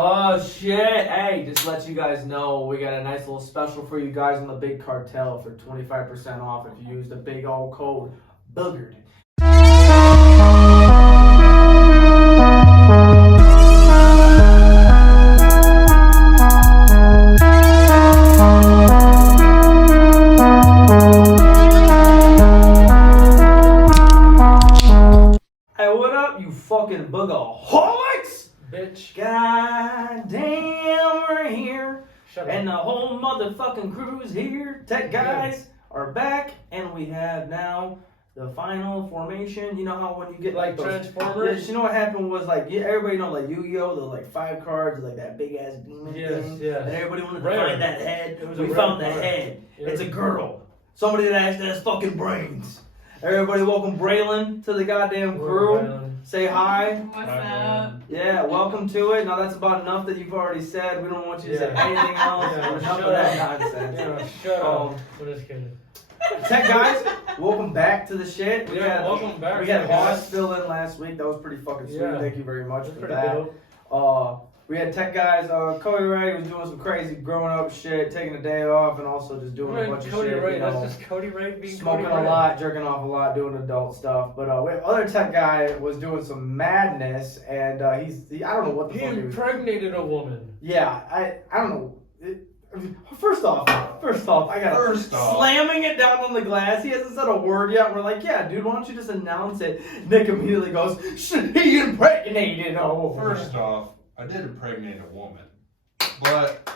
Oh shit! Hey, just let you guys know we got a nice little special for you guys on the Big Cartel for 25% off if you use the big old code Boogered. Hey, what up, you fucking boogaholics? Bitch. God damn, we're here. Shut And up. the whole motherfucking crew's here. Tech guys are back. And we have now the final formation. You know how when you get Like those Transformers? You know what happened was like, everybody know like Yu-Gi-Oh! The like 5 cards, like that big ass demon thing. Yes. And everybody wanted to Rare. find that head. It was We a found rare the card. head. Yeah. It's a girl. Somebody that actually has fucking brains. Everybody welcome Braylon to the goddamn crew. Braylon. Say hi. What's up? Yeah, welcome to it. Now that's about enough that you've already said. We don't want you to say Yeah. anything else. Yeah, Enough shut of that up. nonsense. Yeah, shut up. We're just kidding. Tech guys, welcome back to the shit. Welcome back. We had guys. Hoss fill in last week. That was pretty fucking sweet. Yeah. Thank you very much That's for pretty that. dope. We had tech guys. Cody Ray was doing some crazy growing up shit, taking a day off, and also just doing a bunch of Cody shit. Ray, you know, that's just Cody Ray being smoking Cody Ray. a lot, jerking off a lot, doing adult stuff. But other tech guy was doing some madness, and I don't know what the He fuck he was. impregnated a woman. Yeah, I don't know. First off, I gotta slamming it down on the glass. He hasn't said a word yet. We're like, yeah, dude, why don't you just announce it? Nick immediately goes, he impregnated a woman. First off, I did impregnate a woman. But,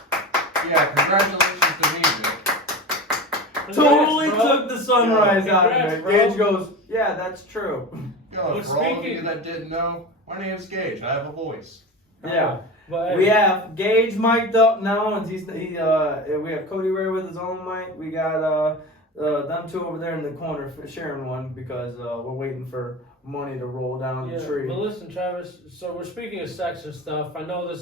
yeah, congratulations to me, Vic. Totally Congrats, bro. took the sunrise out of Congrats, it. bro. Gage goes, yeah, that's true. You know, Well, for all of speaking- you that didn't know, my name's Gage. I have a voice. Yeah. But We have Gage mic'd up now, and we have Cody Ray with his own mic. We got them two over there in the corner sharing one because we're waiting for money to roll down the tree. But listen, Travis, so we're speaking of sex and stuff. I know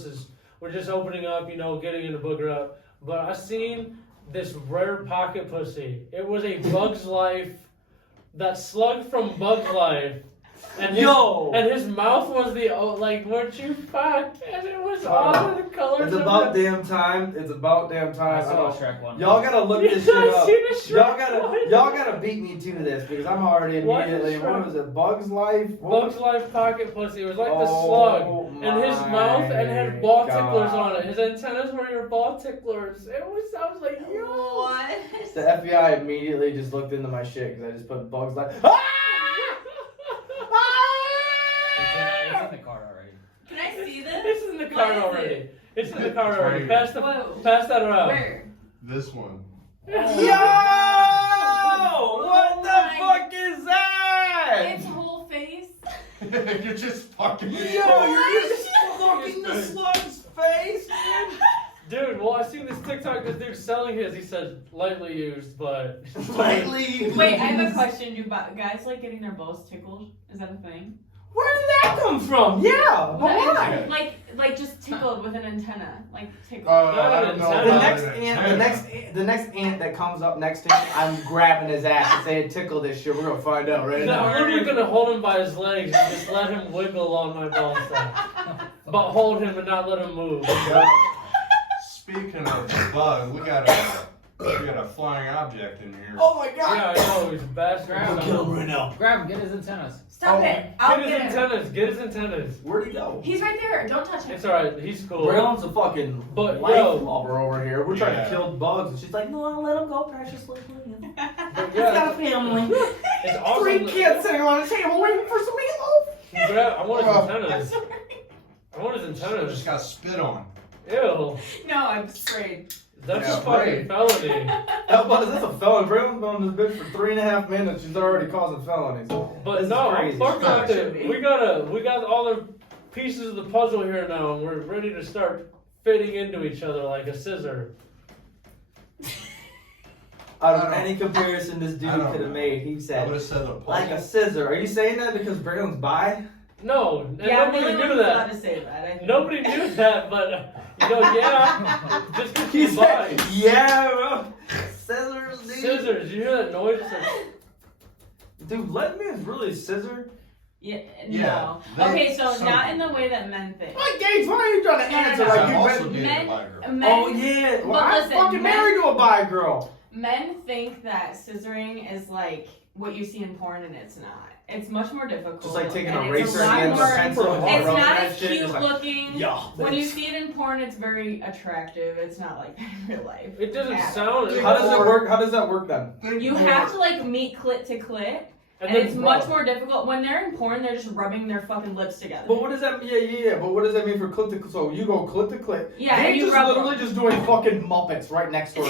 we're just opening up, getting into Booger Up. But I seen this rare pocket pussy. It was a Bug's Life, that slug from Bug's Life. And his mouth was weren't you fucked? And it was all of the colors. It's about damn time. It's about damn time. I saw Shrek one. Y'all gotta look this shit up. Y'all Y'all gotta beat me to this because I'm already What is immediately. What Shrek? was it? Bug's Life. Bug's Life pocket pussy. It was like the slug. And his mouth and had ball ticklers on it. His antennas were your ball ticklers. I was like, yo. What? The FBI immediately just looked into my shit because I just put Bug's Life. Ah! It's in the car already. Can I see this? It's in the car What is already. it? It's in the car It's already. right Pass that around. Where? This one. Yo! What the fuck is that? Its whole face? You're just fucking. Yo, you're just fucking the slug's face, Dude, well, I seen this TikTok, this dude selling his. He said lightly used, but. Lightly. Wait, I have a question. Do guys like getting their balls tickled? Is that a thing? Where did that come from? Yeah. Why? Like just tickled with an antenna. Like tickled. I don't know. The The next ant that comes up next to him, I'm grabbing his ass and saying, "Tickle this shit." We're gonna find out right No, now. I'm gonna hold him by his legs and just let him wiggle on my ball sack. But hold him and not let him move. Speaking of bug, we got a flying object in here. Oh my god! Yeah, I know, he's a bastard. Grab him. Kill him right now. Grab him, get his antennas. Stop it! I'll Get get his him. antennas, get his antennas. Where'd he go? He's right there. Don't touch him. It's alright, he's cool. Braylon's a fucking But, life yo. lover over here. We're trying to Yeah. kill bugs, and she's like, "No, I'll let him go, precious little man. But He's got yeah, a family. it's awesome. 3 kids sitting on a table waiting for some meatloaf." I want his Oh. antennas. Sorry. I want his I just antennas. got spit on. Ew. No, I'm sprayed. That's Yeah, a fucking right. felony. That's a felony. Braylon's been on this bitch for 3.5 minutes. She's already causing felonies. But This is no, crazy. fuck that. Should be. We got all the pieces of the puzzle here now, and we're ready to start fitting into each other like a scissor. Out of any comparison this dude I don't could have know. made, he I said, would have said a like a puzzle. scissor. Are you saying that because Braylon's bi? No, and Yeah, nobody really knew allowed that. to say that. I think. Nobody knew that, but yeah, just because He he's said, bi. yeah, bro. Scissors, dude. Scissors, you hear that noise? It's like, Dude, let me really scissor. Yeah, Yeah, no. they- Okay, so some- not in the way that men think. What, Gates? Why are you trying to No, no, answer no. like I'm you also been? dated men- by a girl. Men, Oh yeah. Well, But I'm listen, fucking married to a bi girl. men think that scissoring is like what you see in porn, and it's not. It's much more difficult. Just like taking and a it's razor lot against a more- pencil and It's rubbing not that as shit. cute It's like, looking. yeah. When you see it in porn, it's very attractive. It's not like that in real life. It doesn't Yeah. sound. How does it work? How does that work then? Think You more- have to like meet clit to clit, and then it's much more difficult. When they're in porn, they're just rubbing their fucking lips together. But what does that mean? Yeah. But what does that mean for clit to clit? So you go clit to clit. Yeah, They and you just rub literally them. just doing fucking Muppets right next door.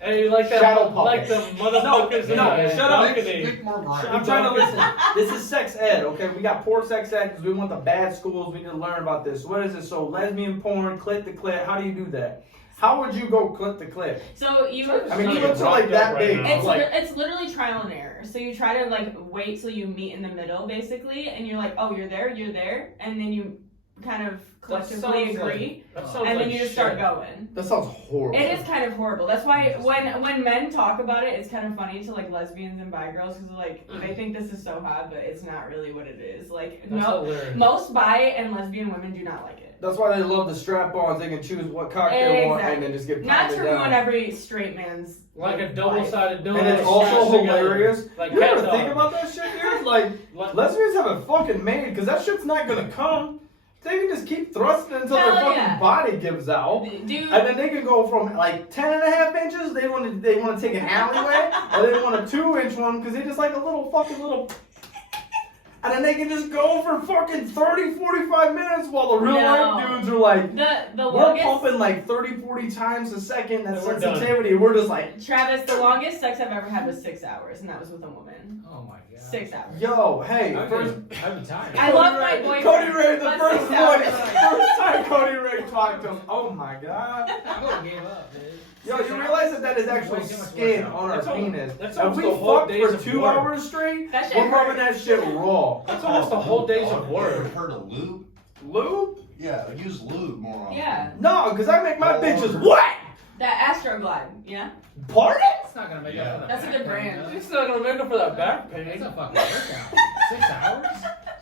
And you like that, Shadow like puppets. the motherfuckers in no, the shut up. balcony. Think more variety. I'm trying to listen. This is sex ed, okay? We got poor sex ed because we want the bad schools. We need to learn about this. What is it? So lesbian porn, clit to clit. How do you do that? How would you go clit to clit? So you. I mean, Not you even look like rocked that up big. right now. It's, Like, it's literally trial and error. So you try to like wait till you meet in the middle, basically, and you're like, oh, you're there, and then you kind of collectively sounds agree, That sounds and then like you just shit. start going. that sounds horrible. It is kind of horrible. That's why when men talk about it, it's kind of funny to like lesbians and bi girls because like they think this is so hot, but it's not really what it is. Like That's no, hilarious. most bi and lesbian women do not like it. That's why they love the strap-ons. They can choose what cock they want and then just get Not to pounded ruin down. every straight man's Like a life. double-sided donut. And it's also smashed together. hilarious. Like You ever cat think dog. about that shit, dude? Like, lesbians have it fucking made because that shit's not gonna come. They can just keep thrusting until their Hell fucking yeah. body gives out. Dude, And then they can go from like 10.5 inches, they want to take an alleyway, or they want a 2-inch one because they just like a little. And then they can just go for fucking 30, 45 minutes while the real life No. dudes are like, the we're longest pumping like 30, 40 times a second. That And we're done. sensitivity. We're just like, Travis, the longest sex I've ever had was 6 hours, and that was with a woman. Oh my god. 6 hours. yo, hey, I'd first. be tired. I love my boyfriend. Cody Ray, the but first 6 hours. first time Cody Ray talked to him. Oh my god. I would have gave up, dude. Yo, you realize that is actual Way too much skin workout. on our That's almost- penis. that's If almost we the whole fuck days for of 2 work. hours straight, That shit we're rubbing hurts. that shit raw. That's almost a whole day's of Ever work. heard of lube? Lube? Yeah, I use lube more often. Yeah, No, because I make my Oh, bitches okay. wet. that Astroglide, yeah? Pardon? It's not gonna make Yeah. up for that. That's a good back pain, brand. though. It's not gonna make up for that back It's pain. a fucking workout. 6 hours?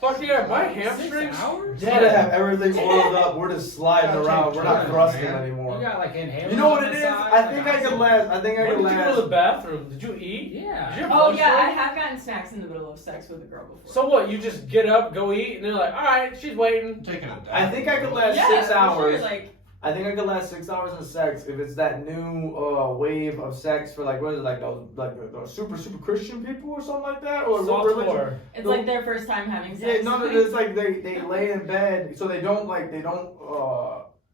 Fuck yeah, my 6 hamstrings. hours? Just gotta have everything oiled up. We're just sliding Gotta around. take We're not turns, thrusting man. You anymore. got like inhalers. You know what on it the is? side, I like think I could oxygen. last. I think I When could did you go to last. the bathroom? Did you eat? Yeah. Did you Oh flush yeah, I it? have gotten snacks in the middle of sex with a girl before. So what? You just get up, go eat, and they're like, all right, she's waiting. I'm taking a I think I could last yeah, 6 for hours. Sure, like, I think I could last 6 hours in sex if it's that new wave of sex for like what is it like those super Christian people or something like that or what religion? Softcore. it's like their first time having Yeah, sex. no, it's like they lay in bed so they don't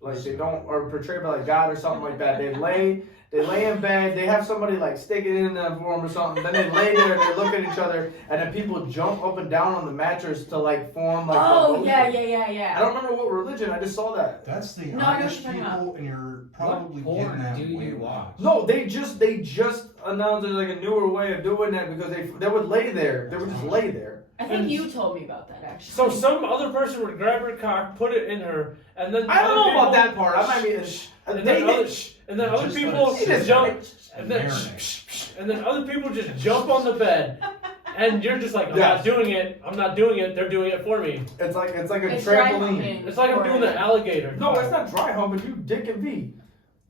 or portrayed by like God or something like that. They lay in bed, they have somebody like stick it in them for them or something, then they lay there and they look at each other and then people jump up and down on the mattress to like form like Oh the yeah, motion. yeah. I don't remember what religion, I just saw that. That's the No, I know what Amish you're talking people, and you're What probably porn getting that do you weird. watch? No, they just announced there's like a newer way of doing that because they would lay there. They would just lay there. I think you told me about that actually. So some other person would grab her cock, put it in her, and then I don't know other about people- that part. I might be And they then other, did and then other Just people let it sit jump, there and then marinate. and then other people just jump on the bed, and you're just like, I'm Yeah. not doing it. I'm not doing it. They're doing it for me. It's like a It's dry trampoline. humping. It's like I'm doing the alligator. No, it's not dry humping. You dick and V.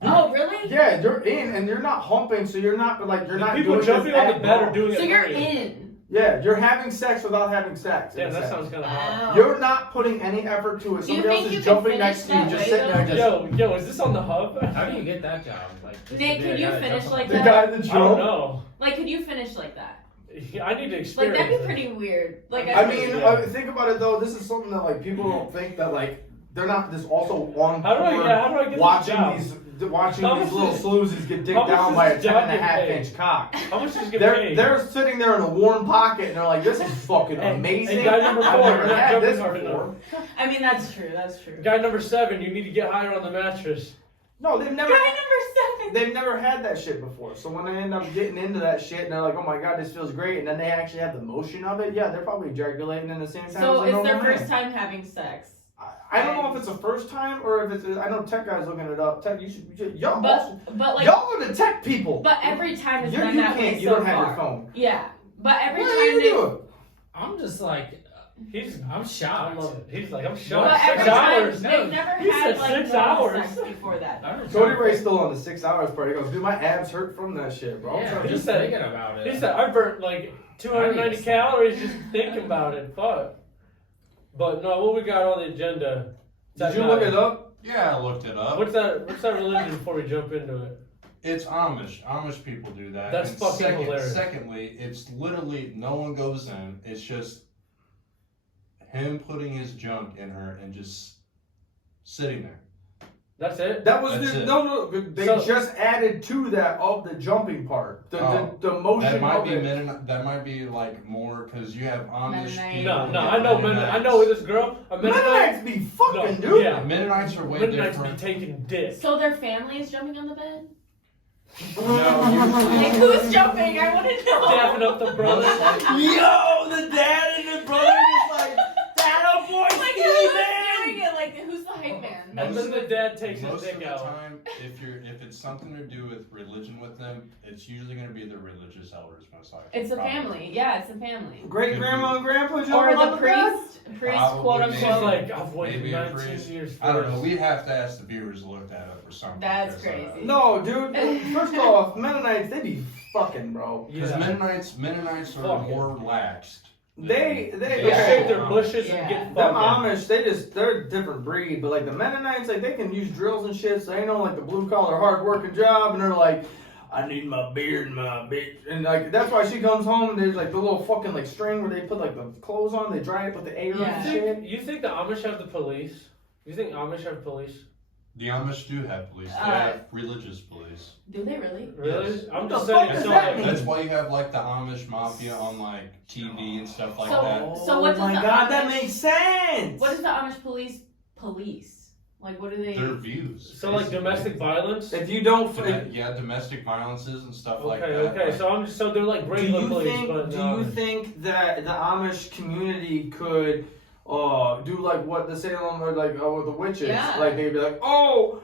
Oh really? Yeah, you're in and you're not humping, so you're not like you're The not people doing jumping this on the at bed are all. doing it So for you're you. in. Yeah, you're having sex without having sex. Yeah, in a that sense. sounds kind of hot. Wow. You're not putting any effort to it. Do you Somebody else think you is can jumping finish next to you, that just way, sitting there, though? just Yo, is this on the hub? How do you get that job? Like, just Nick, to be could a you guy that finish jumps like on the that? guy that I don't jumped. know. Like, could you finish like that? I need to Like, experience. that'd be it. pretty weird. Like, I mean, Yeah. think about it though. This is something that like people don't think that like they're not just also on How do I board get watching this job? watching How these much little is- sloozies get how dicked much down does by a this job get 10.5 paid? inch cock. How much does it get They're paid? they're sitting there in a warm pocket and they're like, this is fucking And- amazing. and guy number I've four, never not had jumping this hard before. enough. I mean, that's true. That's true. Guy number 7, you need to get higher on the mattress. No, they've never. Guy number 7. They've never had that shit before. So when they end up getting into that shit and they're like, oh my god, this feels great, and then they actually have the motion of it, yeah, they're probably ejaculating in the same time So as a it's normal their man. first time having sex. I don't know if it's the first time or if it's. I know tech guys looking it up. Tech, you should y'all. But like, y'all are the tech people. but every time it's You been that way can't. You so don't have far. your phone. Yeah, but every What are time you they. doing? I'm just like, I'm I shocked. love it. He's like, I'm But shocked. every 6 time, hours. they've never He had said like 6 normal hours. sex before that. I'm just Cody trying Ray's to still on the 6 hours part. He goes, dude, my abs hurt from that shit, bro. I'm Yeah, trying to- just thinking about it. He said, I burnt like 290 calories just thinking about it. Fuck. But no, what we got on the agenda? Did you look it up? Yeah, I looked it up. What's that religion before we jump into it? It's Amish. Amish people do that. That's And fucking hilarious. Secondly, it's literally no one goes in. It's just him putting his junk in her and just sitting there. That's it? That was That's it. no. They So- just added to that of the jumping part, the motion. That might of be it. that might be like more because you have Amish Mennonite. people. No, you I have know Mennonites. I know with this girl, a Mennonite. Mennonites be fucking, No, dude. yeah. Mennonites are way Mennonites be different. taking dick. So their family is jumping on the bed? No, Like, who's jumping? I want to know. Dapping up the brothers. Yo, the dad and the brother is like, that boy Like, who's doing Steven. it? Like, who's the hype man? And then the dad takes his most of dick the out. time, if it's something to do with religion with them, it's usually going to be the religious elders most likely. It's a probably. family. Yeah, it's a family. Great grandma and grandpa Or jumping on the the bed? priest, Probably, quote She's unquote. like, I've waited Maybe a 19 priest. years for I don't know. this. We'd have to ask the viewers to look that up or something. That's because, crazy. No, dude. First off, Mennonites, they be fucking, bro. Because Yeah. Mennonites are Fuck more relaxed. They They okay. shake their bushes Yeah. and get Them fucking. Amish, they're a different breed, but like the Mennonites, like they can use drills and shit, so they know like the blue collar hard working job, and they're like, I need my beard and my bitch, and like that's why she comes home and there's like the little fucking like string where they put like the clothes on, they dry it, put the air on Yeah. and shit. You think the Amish have the police? You think Amish have police? The Amish do have police. They Uh, have religious police. Do they really? Really? Yes. I'm What just the fuck saying. does So that like, mean? That's why you have like the Amish mafia on like TV and stuff like So- that. So what does Oh my the god, that Amish- makes sense. What does the Amish police? Like, what do they? Their views. so like basically. domestic violence. If you don't, Yeah, domestic violences and stuff like Okay, that. okay. So I'm just so they're like do regular you police, think? but Do no. you think that the Amish community could do like what the Salem or like with the witches? Yeah. Like they'd be like, oh,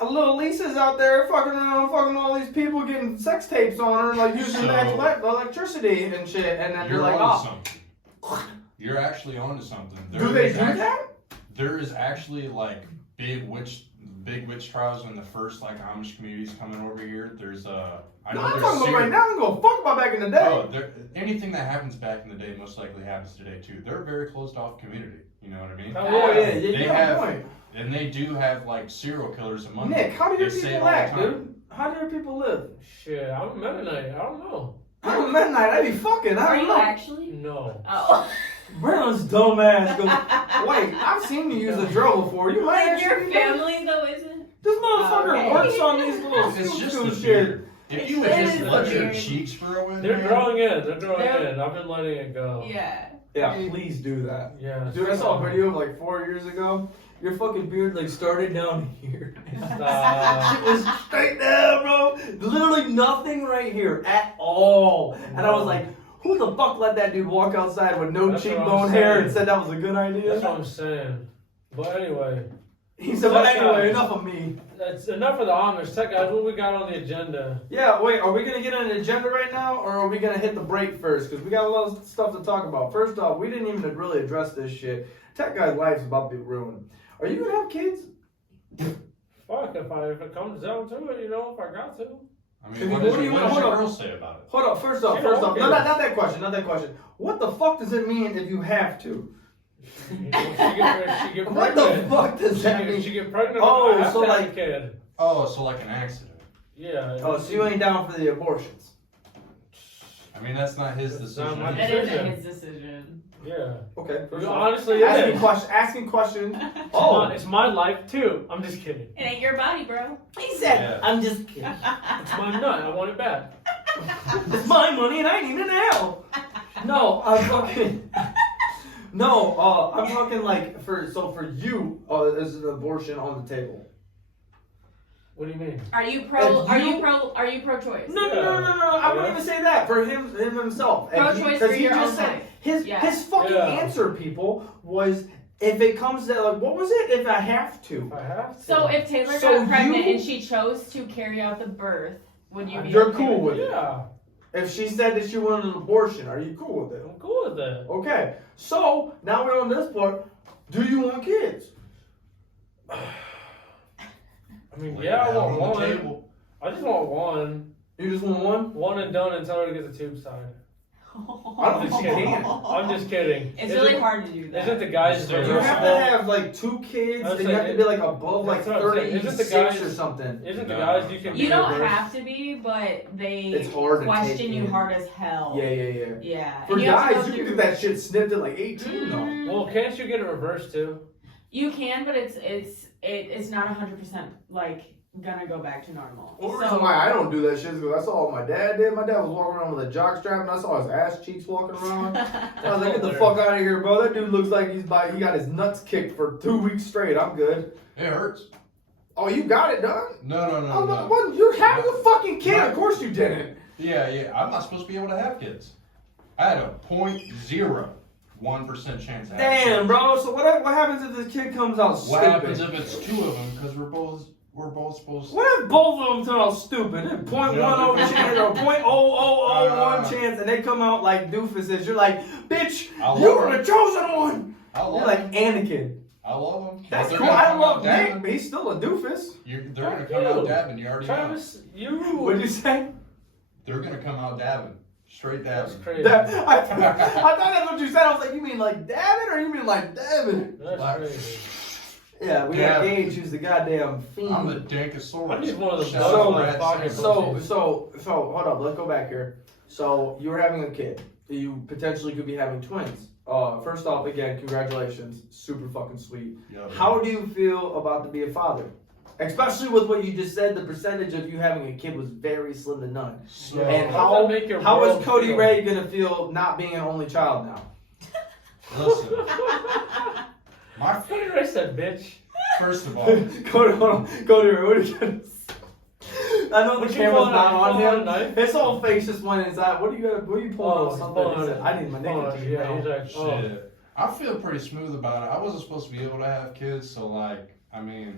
a little Lisa's out there fucking around, fucking all these people getting sex tapes on her, like using So- electricity and shit, and then you're You're like, onto oh, something. You're actually onto something. do they is do act- that? There is actually like big witch trials when the first like Amish communities coming over here. There's I No, know I'm there's talking about serial- right now. I'm going fuck about back in the day. Oh, anything that happens back in the day most likely happens today too. They're a very closed off community. You know what I mean? Oh yeah, They you got a have- point. And they do have like serial killers among Nick, them. how do your They say it people all the act, time. dude? How do your people live? Shit, I'm a Mennonite. I don't know. I'm a midnight. I be fucking. I Are don't you know. actually? No. Oh. Brandon's dumbass goes, wait, I've seen you use a drill before. You might Like, your actually family though isn't? This motherfucker Okay. works on these little It's just school the shit. beard. If you would It just is let the your beard. cheeks grow in They're there. growing in. They're growing They're- in. I've been letting it go. Yeah. Yeah, please do that. Yeah. Dude, I saw a video of like 4 years ago. Your fucking beard like started down here. Stop. It was straight down, bro. Literally nothing right here at all. And I was like, who the fuck let that dude walk outside with no That's what I'm cheekbone hair saying. and said that was a good That's what idea? I'm saying. But anyway, He said, but That's anyway, right. enough of me. that's enough of the Amish. Tech guys, what we got on the agenda? Yeah, wait, are we gonna get an agenda right now, or are we gonna hit the break first? Because we got a lot of stuff to talk about. First off, we didn't even really address this shit. Tech guy's life's about to be ruined. Are you gonna have kids? Fuck, if it comes down to it, you know, if I got to. I If mean, you- what what does do you what want- does your hold on. girl say about it? Hold up, first off, Yeah, no, okay. not that question. What the fuck does it mean if you have to? She get What the pregnant. fuck does that mean? She get pregnant. Oh, I have so to have like- a kid. Oh, so like an accident. Yeah. Oh, so you ain't down for the abortions? I mean, that's not his That's not decision. my It isn't decision. his decision. Yeah. Okay, first You off. honestly, it is. Asking questions. Oh, it's my life too. I'm just kidding. It ain't your body, bro. He said, Yeah. I'm just kidding. It's my nut. I want it back. It's my money and I need it now. No, I'm fucking. No, I'm talking like for you, is an abortion on the table. What do you mean? Are you pro? If Are you- you pro? Are you pro-choice? No. I wouldn't even say that for him himself. Pro-choice Because for he your just own said life. his Yeah. his fucking Yeah. answer, people, was if it comes to like what was it? If I have to. If I have to. So if Taylor So got pregnant you- and she chose to carry out the birth, would you be? You're okay cool with it. Yeah. If she said that she wanted an abortion, are you cool with it? I'm cool with that. Okay, so now we're on this part. Do you want kids? I mean, Lay yeah, it I out want on the one. table. I just want one. You just want one? One and done and tell her to get the tube tied. I don't think you can. I'm just kidding. It's really hard to do that. Isn't the guys It's You reversible? have to have like 2 kids, I was and you have to saying, be like above like that's what I'm saying. Isn't the 36 guys- or something. Isn't the No. guys you can You don't reverse? have to be, but they It's hard to question take you in. hard as hell. Yeah. Yeah. For And you have to guys, go you can through- get that shit snipped at like 18 though. Mm, Well, can't you get it reversed too? You can, but it's not 100% like gonna go back to normal. The reason why I don't do that shit is because I saw what my dad did. My dad was walking around with a jock strap, and I saw his ass cheeks walking around. I was like, get the fuck out of here, bro. That dude looks like he got his nuts kicked for 2 weeks straight. I'm good. It hurts. Oh, you got it done? No. Well, you're having a fucking kid. Of course you didn't. Yeah. I'm not supposed to be able to have kids. I had a 0.01% chance of having Damn, kids. bro. So what happens if this kid comes out What stupid? happens if it's 2 of them? Because we're both supposed to. What if both of them turn out stupid? There's 0.10 chance or 0.0001 chance, and they come out like doofuses. You're like, bitch, you were the chosen one. I You're love like them. Anakin. I love them. That's cool. I love Nick, but he's still a doofus. They're gonna come out dabbing. You already know. Travis, you. What'd you say? They're gonna come out dabbing. Straight That's dabbing. crazy. I thought that's what you said. I was like, you mean like dabbing or you mean like dabbing? That's crazy. Yeah, we got Dabbing. Gage, who's the goddamn fiend. I'm the Dankosaurus. I need one of those Shout out bugs to in my Brad pocket. Sanders. So, hold up. Let's go back here. So, you were having a kid. You potentially could be having twins. First off, again, congratulations. Super fucking sweet. Yo, How do you feel about to be a father? Especially with what you just said, the percentage of you having a kid was very slim to none. So, And How does that make your how is world Cody feel? Ray gonna feel not being an only child now? listen, my Cody Ray said, bitch. first of all, Cody, hold on. Cody Ray, what are you gonna say? I know the What you camera's pulling not out? on You pulling him. a knife? His whole face just went inside. What are you pulling Oh, on something? pulling He on said, it. I need my nicotine. Yeah, he's now." like, oh. shit. I feel pretty smooth about it. I wasn't supposed to be able to have kids, so like, I mean,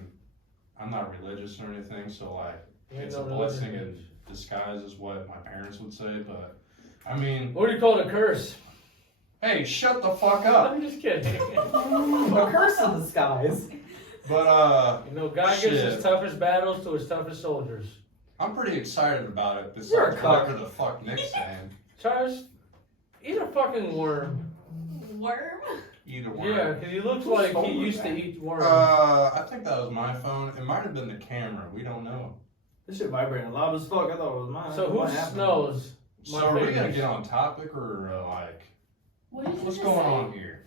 I'm not religious or anything, so like, Ain't it's no a blessing in religion. disguise, is what my parents would say. But I mean, What do you call it, a curse? hey, shut the fuck up. I'm just kidding. A curse in the skies. But You know, God gives Shit. his toughest battles to his toughest soldiers. I'm pretty excited about it. You're a Besides cuck. whatever the fuck Nick's saying. Travis, eat a fucking worm. Worm? Either one. Yeah, because he looks like he phone was used to that? eat worms. I think that was my phone. It might have been the camera. We don't know. This shit vibrating loud as fuck. I thought it was mine. So What who happened? smells? So My are we gonna fingers. get on topic or like What did you what's just going say? on here?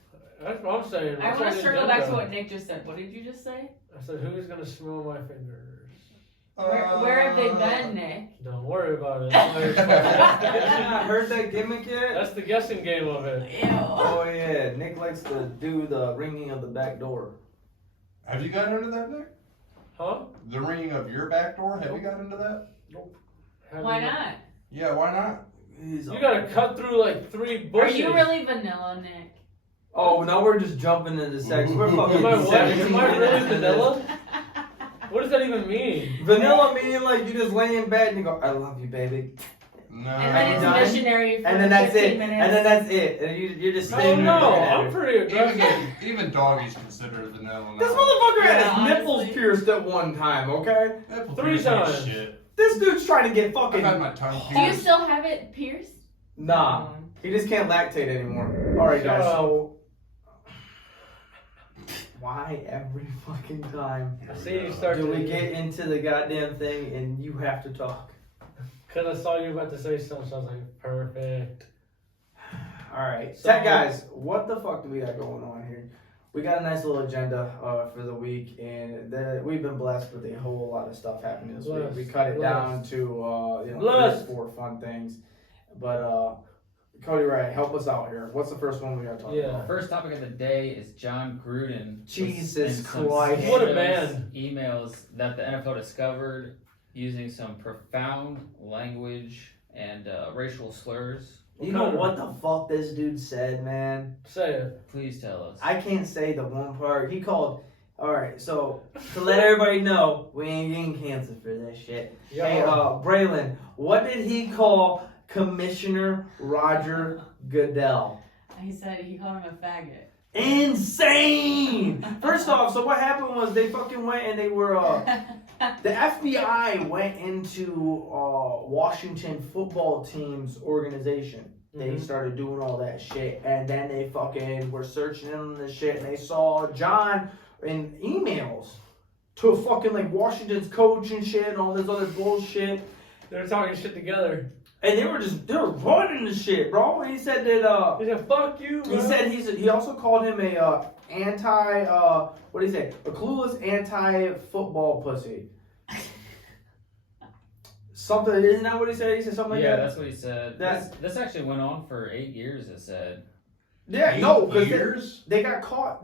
That's what I'm saying. I What's want on to the circle back to agenda? what Nick just said. What did you just say? I said, who's gonna smell my fingers? Where have they been, Nick? Don't worry about it. I heard that gimmick yet? That's the guessing game of it. Ew. Oh yeah, Nick likes to do the ringing of the back door. Have you gotten into that, Nick? Huh? The ringing of your back door? Have you gotten into that? Why not? Yeah, why not? You gotta cut through like 3 Are bushes. you really vanilla, Nick? Oh, now we're just jumping into sex. We're fucking Am I what? 17 Am I really minutes into vanilla? What does that even mean? this. Vanilla meaning like you just lay in bed and you go, I love you, baby. No. And then it's done? missionary for And then that's 15 it. minutes. And then that's it. And you're just Oh sitting there no, looking at I'm it. pretty aggressive. even doggies consider it vanilla. This now. motherfucker had Yeah, his nipples honestly. pierced at one time, okay? Nipple 3 piercing is times. Shit. This dude's trying to get I've fucking. had my tongue Do you pierced. still have it pierced? Nah. He just can't lactate anymore. Alright, Shut guys, up. so. Why every fucking time See, you start do to we get into the goddamn thing and you have to talk? Because I saw you about to say something, so I was like, perfect. Alright. So- Tech guys, what the fuck do we got going on here? We got a nice little agenda for the week, and we've been blessed with a whole lot of stuff happening this Blessed, week. We cut it down blessed. to Blessed. 3 or 4 fun things. But Cody Wright, help us out here. What's the first one we got to talk Yeah. about? First topic of the day is John Gruden. Jesus and some Christ. What a scandalous man. Emails that the NFL discovered using some profound language and racial slurs. You know what the fuck this dude said, man? Say it. Please tell us. I can't say the one part. He called. Alright, so to let everybody know, we ain't getting canceled for this shit. Yeah. Hey, Braylon, what did he call Commissioner Roger Goodell. He said he called him a faggot. Insane! First off, so what happened was they fucking went and they were, the FBI went into Washington football team's organization. They started doing all that shit, and then they fucking were searching on this shit, and they saw John in emails to fucking like Washington's coach and shit and all this other bullshit. They're talking shit together. And they were running the shit, bro. And he said that He said, "Fuck you." Bro. he said he also called him a what did he say? A clueless anti-football pussy. Something, isn't that what he said? He said something like that? Yeah, that's what he said. This actually went on for 8 years, it said. Yeah, no, because years? they got caught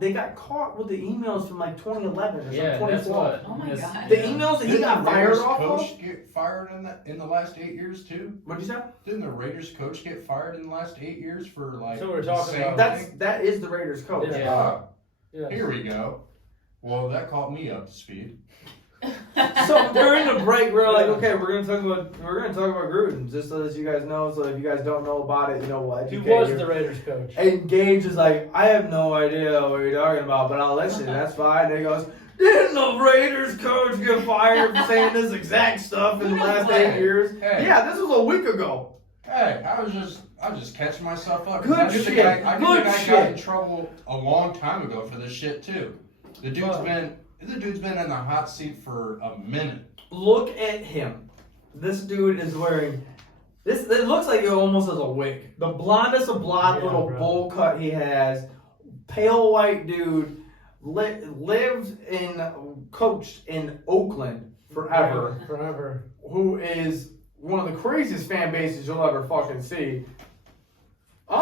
with the emails from like 2011 or Yeah, something, that's 2012. what. Oh my God. The emails that he got fired off of? Coach get fired in the last 8 years too? What'd you say? Didn't the Raiders coach get fired in the last 8 years for like? So we're talking the same about- thing? That is the Raiders coach. Yeah. Ah, Yeah. here we go. Well, that caught me up to speed. So during the break, we're like, okay, we're gonna talk about Gruden, just so that you guys know. So if you guys don't know about it, you know what? He was the Raiders coach. And Gage is like, I have no idea what you're talking about, but I'll listen. That's fine. And he goes, didn't the Raiders coach get fired for saying this exact stuff in the last 8 years? Hey. Yeah, this was a week ago. Hey, I was just catching myself up. Good I knew shit. The guy Good got shit. in trouble a long time ago for this shit too. The dude's been in the hot seat for a minute. Look at him. This dude is wearing this. It looks like he almost has a wig. The blondest of blonde little bowl cut he has. Pale white dude. Coached in Oakland forever. Forever. Who is one of the craziest fan bases you'll ever fucking see.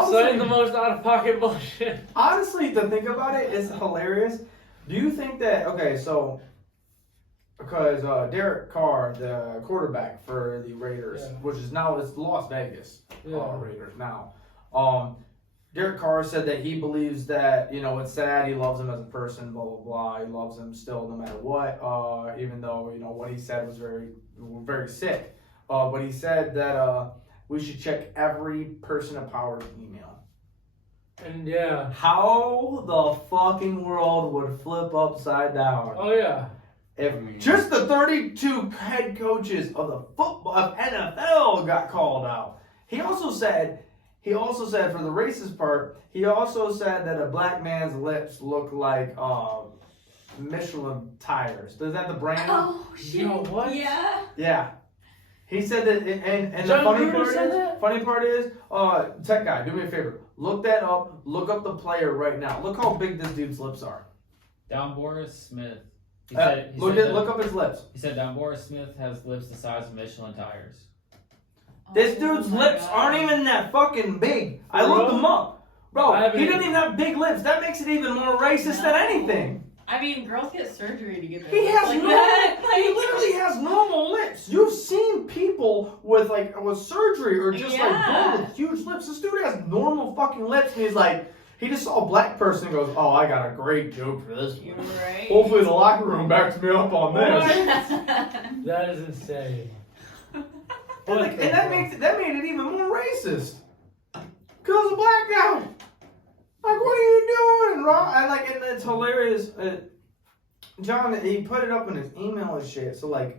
Saying the most out-of-pocket bullshit. Honestly, to think about it, it's hilarious. Do you think that, okay, so, because Derek Carr, the quarterback for the Raiders, which is now, it's Las Vegas Raiders now, Derek Carr said that he believes that, you know, it's sad, he loves him as a person, blah, blah, blah, he loves him still no matter what, even though, you know, what he said was very, very sick. But he said that we should check every person of power's email. And yeah. How the fucking world would flip upside down. Oh yeah. If just the 32 head coaches of the football of NFL got called out. He also said for the racist part, he also said that a black man's lips look like Michelin tires. Is that the brand? Oh shit. You know what? Yeah. Yeah. He said that, and John the Gruden funny part is, tech guy, do me a favor. Look that up. Look up the player right now. Look how big this dude's lips are. Don Boris Smith. Look up his lips. He said Don Boris Smith has lips the size of Michelin tires. This dude's lips aren't even that fucking big. I looked them up. Bro, he doesn't even have big lips. That makes it even more racist than anything. I mean, girls get surgery to get their He lips has like normal, that. he literally has normal lips. You've seen people with surgery or just born with huge lips. This dude has normal fucking lips, and he's like, he just saw a black person and goes, "Oh, I got a great joke for this one. Right. Hopefully the locker room backs me up on this." That is insane. And that made it even more racist. Cause a black guy. Like, what are you doing, Rob? And it's hilarious. John, he put it up in his email and shit. So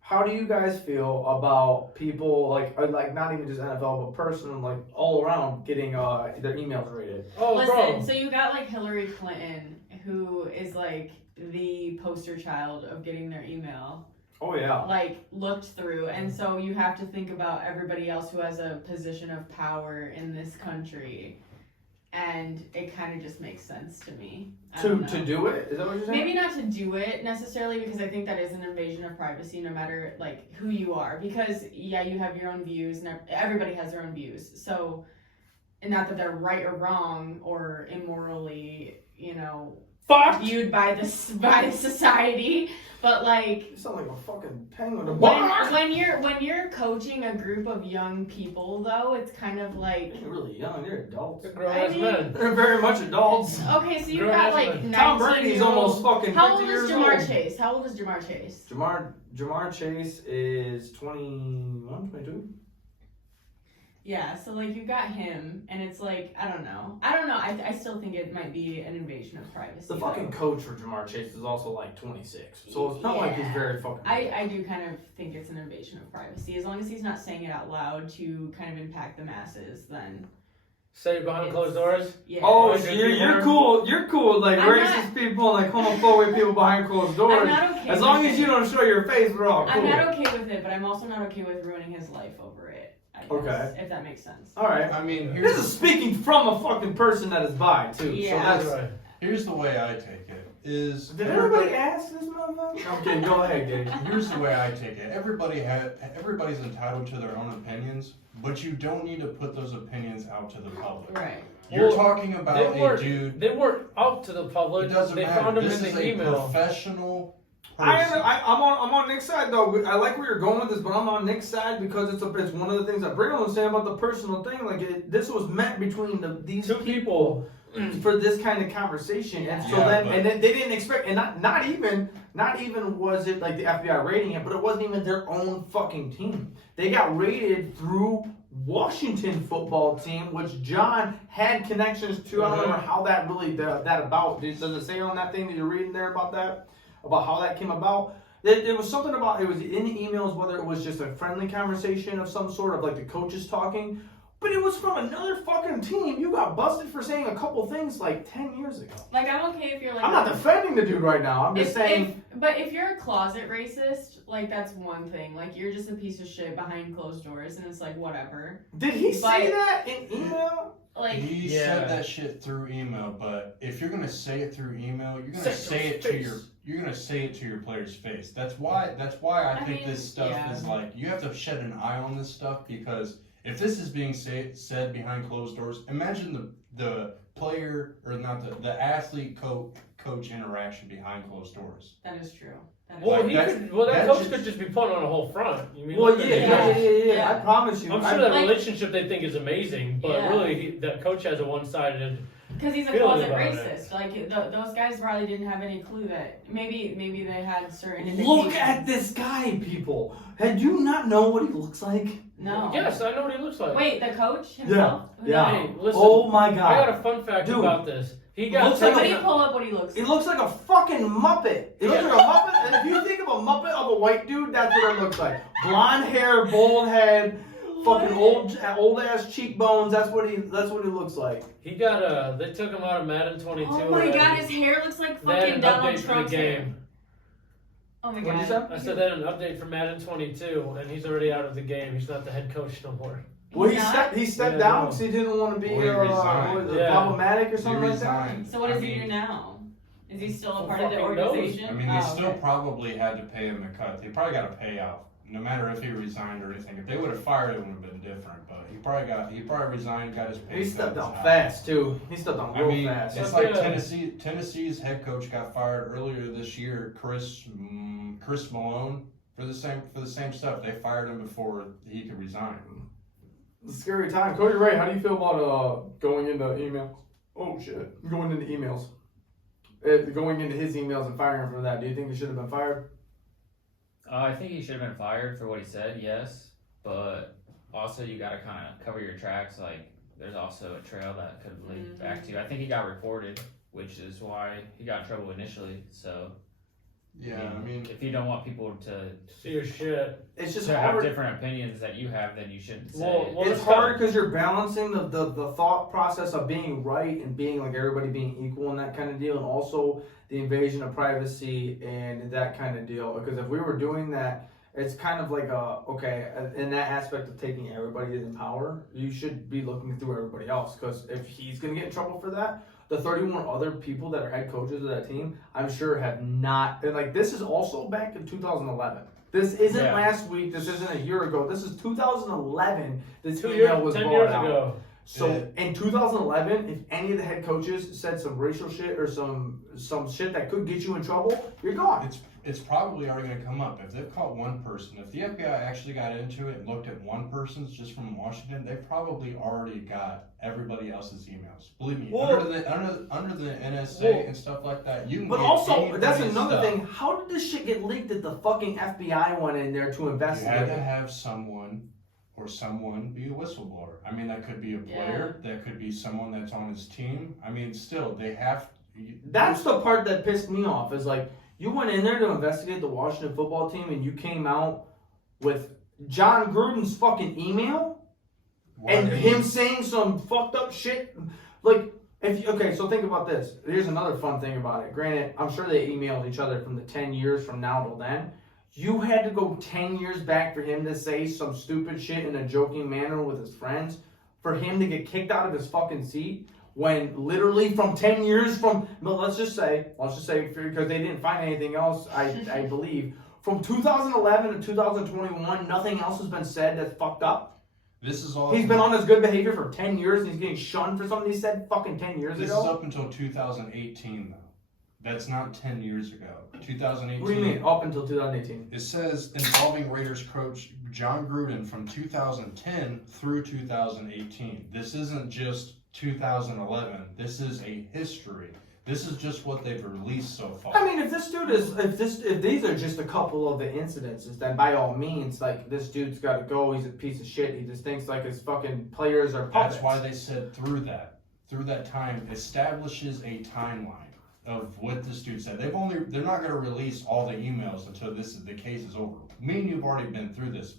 how do you guys feel about people like not even just NFL but personal, like all around getting their emails rated? Oh, Listen, bro. so you got Hillary Clinton, who is the poster child of getting their email Oh yeah. Looked through, and so you have to think about everybody else who has a position of power in this country, and it kind of just makes sense to me. To do it? Is that what you're saying? Maybe not to do it necessarily, because I think that is an invasion of privacy, no matter who you are. Because you have your own views, and everybody has their own views. So, and not that they're right or wrong or immorally, viewed by society, but You sound like a fucking penguin. when you're coaching a group of young people, though, it's kind of You're really young. They're adults. They're grown-ass men. They're very much adults. okay, so you've got 19 Tom Brady's almost fucking 50 How old is years Jamar old. Chase? How old is Jamar Chase? Jamar Chase is 21, 22. Yeah, so like you've got him, and it's like I don't know. I still think it might be an invasion of privacy. The fucking coach for Jamar Chase is also like 26, so it's not like he's very fucking. I do kind of think it's an invasion of privacy. As long as he's not saying it out loud to kind of impact the masses, then. Say it behind closed doors. Yeah. Oh, Or so just you're cool. You're cool with like I'm racist people and like homophobic people behind closed doors. I'm not okay. As with long it. as you don't show your face, we're all cool. I'm not okay with it, but I'm also not okay with ruining his life over it. I guess, Okay. If that makes sense. All right. I mean, This is speaking from a fucking person that is bi too. Yeah. So that's. Right. here's the way I take it. Is Did everybody ask this motherfucker? Okay, go ahead, Gage. Here's the way I take it. Everybody's entitled to their own opinions, but you don't need to put those opinions out to the public. Right. You're Well, talking about a dude. They weren't out to the public. It doesn't they matter. found him This in is the a email. professional person. I'm on Nick's side though. I like where you're going with this, but I'm on Nick's side because it's one of the things that Brigham was saying about the personal thing. Like this was meant between these Two people. for this kind of conversation, and so Yeah, then they didn't expect, and not even was it like the FBI rating it, but it wasn't even their own fucking team. They got rated through Washington football team, which John had connections to. I don't remember how that really that about. Does it say on that thing that you're reading there about that? About how that came about? There was something about, it was in the emails, whether it was just a friendly conversation of some sort of like the coaches talking, but it was from another fucking team. You got busted for saying a couple things like 10 years ago. Like I'm okay if you're like. I'm not defending the dude right now. I'm just saying. But if you're a closet racist, like that's one thing. Like you're just a piece of shit behind closed doors, and it's like whatever. Did he say But- that in email? Like He Yeah. said that shit through email, but if you're gonna say it through email, you're gonna Say it say to it his to face. you're gonna say it to your player's face. That's why I think mean, this stuff yeah. is like, you have to shed an eye on this stuff, because if this is being said behind closed doors, imagine the player, or not the athlete coach interaction behind closed doors. that is true. That is Well, true. Like, that that's coach just- could just be putting on a whole front. You mean, Well, look at yeah. the- Yeah. I promise you. I'm sure that Like- relationship they think is amazing, but Yeah. really, that coach has a one-sided. Because he's a feeling closet about it. racist. Like those guys probably didn't have any clue that maybe they had certain. Look indications. at this guy, people. Had you not know what he looks like? No. Yes, I know what he looks like. Wait, the coach himself? Who Yeah. knows? Hey, listen. Oh my I god. got a fun fact Dude. about this. He got Looks like Somebody taken. pull up what he looks It like. looks like a fucking Muppet. It looks Yeah. like a Muppet, and if you think of a Muppet of a white dude, that's what it looks like. Blonde hair, bald head, fucking old ass cheekbones. That's what he looks like. He got they took him out of Madden 22. Oh my already. god, his hair looks like They had fucking an Donald update for the Trump's hair. game. Oh my What'd you god. say? I said they had an update for Madden 22, and he's already out of the game. He's not the head coach no more. Well, He's not? he stepped Yeah, down no. because he didn't want to be Well, he resigned. what is it, Yeah. problematic or He something like that. resigned. So what does I he mean, do now? Is he still a Who part of the fucking knows? organization? I mean, they Oh, still okay. probably had to pay him a cut. They probably got a payout, no matter if he resigned or anything. If they would have fired him, it would have been different. But he probably resigned, got his pay. He cut, stepped was down out. fast too. He stepped down I real mean, fast. it's That's like good. Tennessee's head coach got fired earlier this year, Chris Malone, for the same stuff. They fired him before he could resign. It's a scary time. Cody Ray, how do you feel about going into emails? Oh shit, going into emails. Going into his emails and firing him for that. Do you think he should have been fired? I think he should have been fired for what he said, yes. But also, you got to kind of cover your tracks. Like, there's also a trail that could lead back to you. I think he got reported, which is why he got in trouble initially. So, Yeah, I mean, if you don't want people to See your shit. It's just have hard. different opinions that you have, then you shouldn't say Well, it. well, It's hard because you're balancing the thought process of being right and being like everybody being equal and that kind of deal, and also the invasion of privacy and that kind of deal. Because if we were doing that, it's kind of like in that aspect of taking everybody in power, you should be looking through everybody else. Because if he's gonna get in trouble for that, the 31 other people that are head coaches of that team, I'm sure have not. And like this is also back in 2011. This isn't Yeah. last week. This isn't a year ago. This is 2011. This 2 email years, was 10 brought years out. ago. So Yeah. in 2011, if any of the head coaches said some racial shit or some shit that could get you in trouble, you're gone. it's probably already going to come up. If they've caught one person, if the FBI actually got into it and looked at one person's just from Washington, they probably already got everybody else's emails. Believe me, Well- under the NSA Well- and stuff like that, you can But get also, anybody's that's another stuff. thing. How did this shit get leaked that the fucking FBI went in there to You had investigate to it? have someone or someone be a whistleblower. I mean, that could be a player, that could be someone that's on his team. I mean, still, they have. That's the part that pissed me off. Is like you went in there to investigate the Washington football team, and you came out with John Gruden's fucking email and him saying some fucked up shit. Like, so think about this. Here's another fun thing about it. Granted, I'm sure they emailed each other from the 10 years from now till then. You had to go 10 years back for him to say some stupid shit in a joking manner with his friends, for him to get kicked out of his fucking seat, when literally from 10 years from, let's just say, because they didn't find anything else, I believe, from 2011 to 2021, nothing else has been said that's fucked up. This is all. He's been on his good behavior for 10 years and he's getting shunned for something he said fucking 10 years ago. This is up until 2018, though. That's not 10 years ago. 2018. What do you mean, up until 2018? It says involving Raiders coach John Gruden from 2010 through 2018. This isn't just 2011. This is a history. This is just what they've released so far. I mean, if these are just a couple of the incidences, then by all means, like, this dude's got to go. He's a piece of shit. He just thinks like his fucking players are puppets. That's why they said through that time establishes a timeline of what this dude said. They're not going to release all the emails until the case is over. Me and you've already been through this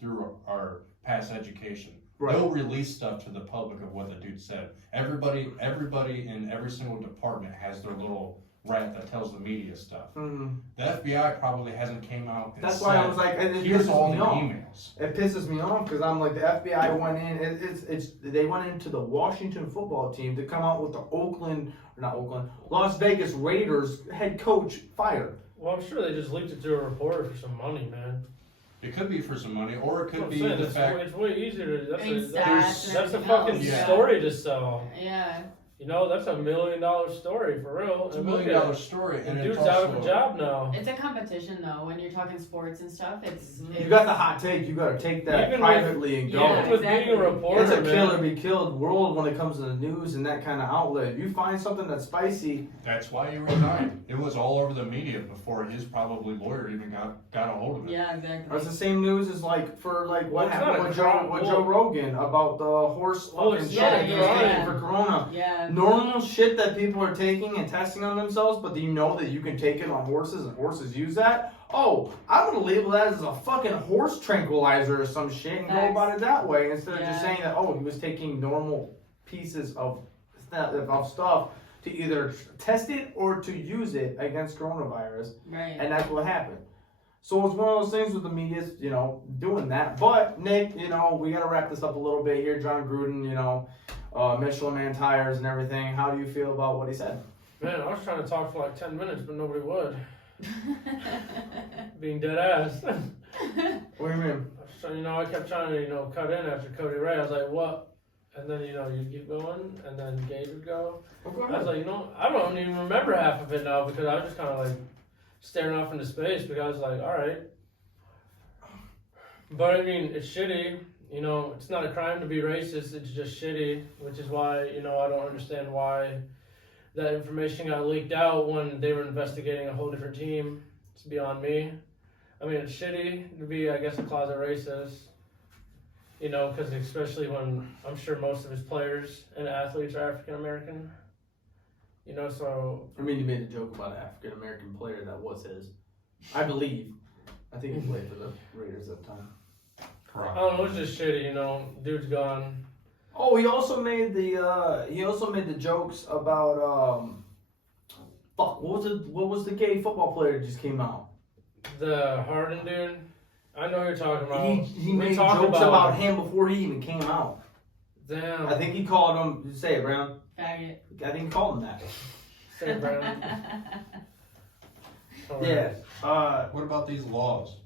through our past education. Right. They'll release stuff to the public of what the dude said. Everybody in every single department has their little rat that tells the media stuff. Mm-hmm. The FBI probably hasn't came out and That's why I was like, here's all the emails. It pisses me off because I'm like, the FBI went in, they went into the Washington football team to come out with the Las Vegas Raiders head coach fired. Well, I'm sure they just leaked it to a reporter for some money, man. It could be for some money, or it could be the fact. It's way easier to. That's a fucking else, story to sell. Yeah. You know, that's $1 million story for real. It's $1 million story, and dude's out of a job now. It's a competition though. When you're talking sports and stuff, it's you got the hot take. You got to take that even privately and go. Yeah, with being a reporter, it's a kill or be killed world when it comes to the news and that kind of outlet. If you find something that's spicy, that's why he resigned. It was all over the media before his probably lawyer even got a hold of it. Yeah, exactly. It's the same news as like what happened with Joe Rogan about the horse fucking shit for Corona. Yeah. Normal shit that people are taking and testing on themselves, but do you know that you can take it on horses and horses use that? Oh, I'm gonna label that as a fucking horse tranquilizer or some shit and go about it that way instead of just saying that he was taking normal pieces of stuff to either test it or to use it against coronavirus. Right. And that's what happened. So it's one of those things with the media, doing that. But Nick, we gotta wrap this up a little bit here. John Gruden, Michelin Man tires and everything. How do you feel about what he said? Man, I was trying to talk for like 10 minutes, but nobody would. Being dead ass. What do you mean? I kept trying to, cut in after Cody Ray. I was like, what? And then, you'd keep going, and then Gage would go. I was like, I don't even remember half of it now because I was just kind of like staring off into space because I was like, all right. But I mean, it's shitty. It's not a crime to be racist. It's just shitty, which is why, I don't understand why that information got leaked out when they were investigating a whole different team. It's beyond me. I mean, it's shitty to be, I guess, a closet racist, because especially when I'm sure most of his players and athletes are African American, so. I mean, you made a joke about an African American player that was his. I believe. I think he played for the Raiders at the time. I don't know, it's just shitty, dude's gone. Oh, he also made the jokes about what was the gay football player that just came out? The Harden dude? I know who you're talking about. He made jokes about him before he even came out. Damn. I think he called him, say it, Brown. Faggot. I think he called him that. Say it, Brown. Yeah. What about these laws?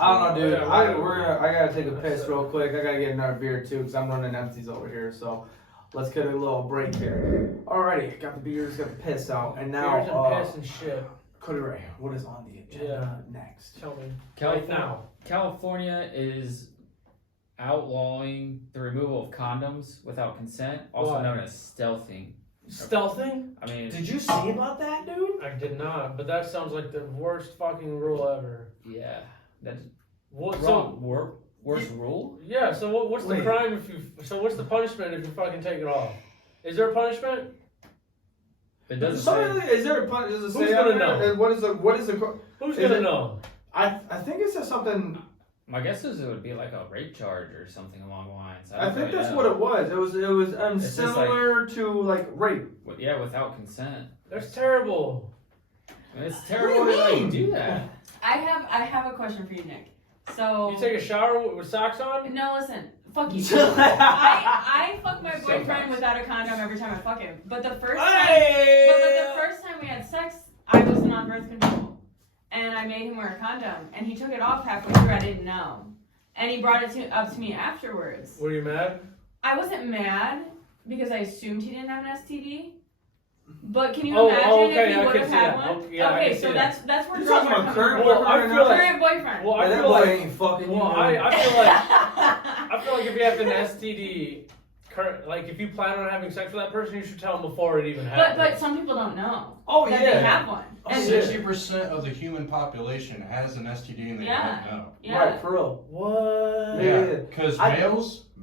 I don't know, dude. I gotta take a piss real quick. I gotta get another beer too, because I'm running empties over here. So let's get a little break here. Alrighty, got the beers, got the piss out, and now beers and piss and shit. Cody Ray, what is on the agenda next? Tell me. California is outlawing the removal of condoms without consent, also known as stealthing. Stealthing? I mean, did you see about that, dude? I did not, but that sounds like the worst fucking rule ever. Yeah. That's what? wrong. Worst rule? Yeah. So what's the Wait. crime if you? So what's the punishment if you fucking take it off? Is there a punishment? It doesn't Something say. like, is there a punch? Does it Who's say gonna on there? know? And what is the? Who's Is gonna it- know? I think it says something. My guess is it would be like a rape charge or something along the lines. I don't think really that's know. what it was. It was It's just similar to like rape. Yeah, without consent. That's terrible. I mean, it's do you terrible to let you mean? do that. I have a question for you, Nick. So You take a shower with socks on? no, listen, fuck you. Hey! I fuck my So boyfriend fast. without a condom every time I fuck him. But the first time we had sex, I wasn't on birth control, and I made him wear a condom, and he took it off halfway through. I didn't know, and he brought it up to me afterwards. Were you mad? I wasn't mad because I assumed he didn't have an STD. But can you Oh, imagine okay, if I he would can have see had that. one? Okay, yeah, I okay, can so see that's where You're girls talking are about coming current from. Well, I boyfriend feel or like- Current boyfriend. Well, I that feel boy like. ain't fucking Well, you. I feel like if you have an STD, like if you plan on having sex with that person, you should tell them before it even happens. But some people don't know Oh that yeah. they have one. Oh, And yeah. 60% of the human population has an STD and they Yeah. don't know. yeah. Right, for real. What? Yeah. Because I-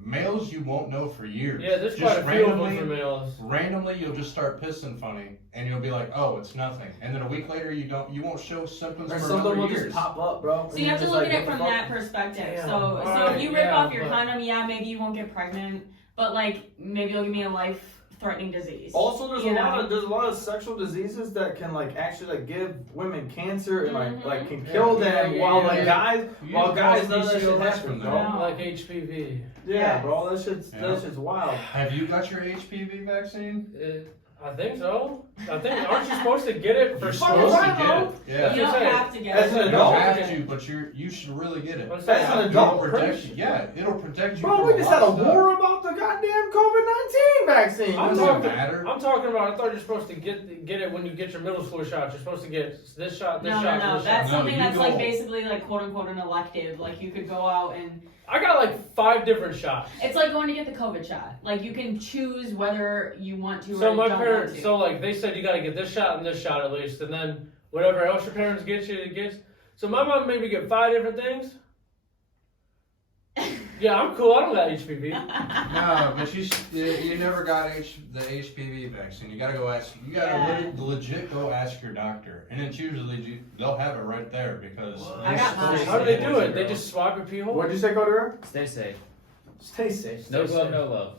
males you won't know for years. Yeah, there's Just quite a few of them for males. randomly you'll just start pissing funny and you'll be like, oh, it's nothing. And then a week later you won't show symptoms Or for something another will years. just pop up, bro. So you have to look at it from that perspective. Damn. So Alright, if you rip yeah, off your but- condom, yeah, maybe you won't get pregnant, but like maybe you'll give me a life-threatening disease. Also, there's You a know? lot of sexual diseases that can like actually like give women cancer and Mhm. like can kill them. Yeah, while yeah, like yeah. guys, You while get guys, none of that PCOS shit happens, from bro. that. Like HPV. Yeah, Yes. bro, that Yeah. shit's wild. Have you got your HPV vaccine? I think so. Aren't you supposed to get it for You're fuck school? is supposed to that, get bro? it. You Yeah. don't saying. have to get As it. an You adult? don't have to, but you should really get it. What's As that? an It'll adult, protect you. Yeah, it'll protect you. Bro, from we just lot had a of stuff. war about the goddamn COVID-19 vaccine. I'm Doesn't talking- matter. I'm talking about. I thought you're supposed to get it when you get your middle school shots. You're supposed to get this shot, this No, shot, no, this that's shot. No, something you that's go- like basically like quote unquote an elective. Like you could go out and I got like 5 different shots. it's like going to get the COVID shot. Like you can choose whether you want to or So you my don't parents, want to. so like they said you got to get this shot and this shot at least, and then whatever else your parents get you, it gets. So my mom made me get 5 different things. Yeah, I'm cool. I don't got HPV. No, but you never got the HPV vaccine. You gotta go ask. You gotta Yeah. legit go ask your doctor, and it's usually they'll have it right there because. I got mine. How do they do it? They just swab your pee hole? What'd you say, Cody? Stay safe. Stay safe. No Stay glove, safe. no love.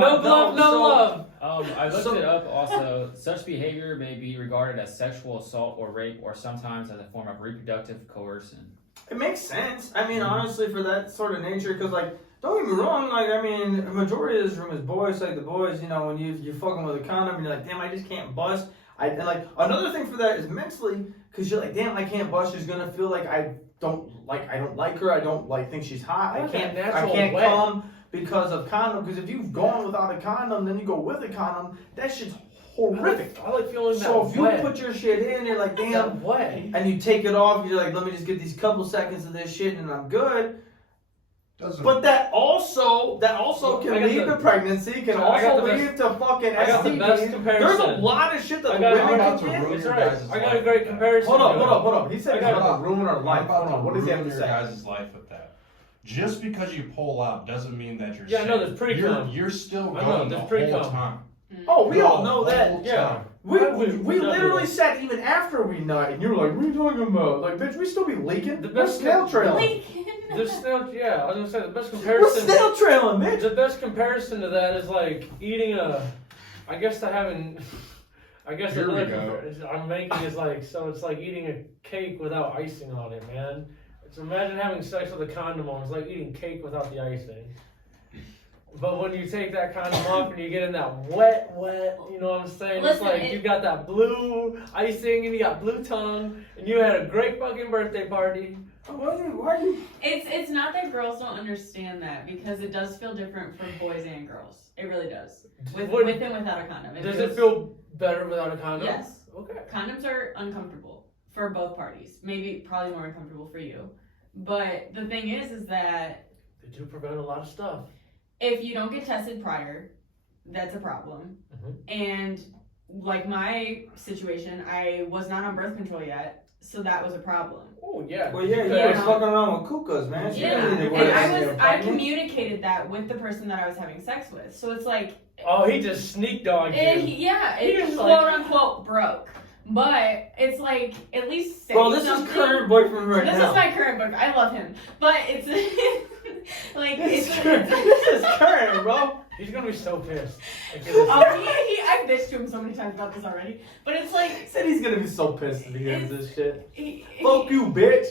No glove, no so- love. I looked So- it up also. Such behavior may be regarded as sexual assault or rape, or sometimes as a form of reproductive coercion. It makes sense. I mean, honestly, for that sort of nature, because like, don't get me wrong. Like, I mean, a majority of this room is boys. Like the boys, you know, when you fucking with a condom, and you're like, damn, I just can't bust. And like another thing for that is mentally, because you're like, damn, I can't bust. She's gonna feel like I don't like her. I don't like think she's hot. I Like a can't natural come wet. because of condom. Because if you've gone without a condom, then you go with a condom. That shit's horrific. I like feeling So that if you wet. put your shit in, you're like, damn. that wet. And you take it off, you're like, let me just get these couple seconds of this shit and I'm good. Doesn't. But that also can I got lead the- to pregnancy, can I got also the lead to fucking I got the best STDs. comparison. There's a lot of shit that I got- women I'm can about to get. ruin It's your right. guys' I got a life great with that. comparison. Hold to it. up. He said I he's got- about to ruin our I'm life. about Hold on, to what does he have ruin to your say? guys' life with that. Just because you pull out doesn't mean that you're Yeah, safe. no, there's pre-cum. You're still I going know, the there's whole pre-cum. time. Oh, we all The know that. whole Yeah. time. We Why would we not do literally that? said even after we nut, and you were like, what are you talking about? Like, bitch, we still be leaking. The We're best snail trailing. Lincoln. There's still, yeah, I was gonna say the best We're comparison. snail trailing, bitch. The best comparison to that is like eating I guess Here we another go. comparison I'm making is like, so it's like eating a cake without icing on it, man. So imagine having sex with a condom on. It's like eating cake without the icing. But when you take that condom off and you get in that wet, you know what I'm saying? Listen, it's like you got that blue icing and you got blue tongue and you had a great fucking birthday party. Why are you? It's not that girls don't understand that because it does feel different for boys and girls. It really does. With and without a condom. Does it feel better without a condom? Yes. Okay. Condoms are uncomfortable for both parties. Maybe probably more uncomfortable for you. But the thing is that They do prevent a lot of stuff. if you don't get tested prior, that's a problem. Mhm. And like my situation, I was not on birth control yet. so that was a problem. Oh yeah. Well, yeah, you Yeah. was fucking around with kukas, man. She Yeah, didn't need to and worry about I your I apartment. communicated that with the person that I was having sex with. So it's like, Oh, he just sneak dogged you. it's He's quote like- unquote broke. But it's like, at least say Well, this something. is current boyfriend right This now. is my current boyfriend. I love him. But it's like, This it's. is current. This is current, bro. He's gonna be so pissed. I've bitched to him so many times about this already. But it's like, He said he's gonna be so pissed if he hears this shit. he- Fuck you, bitch.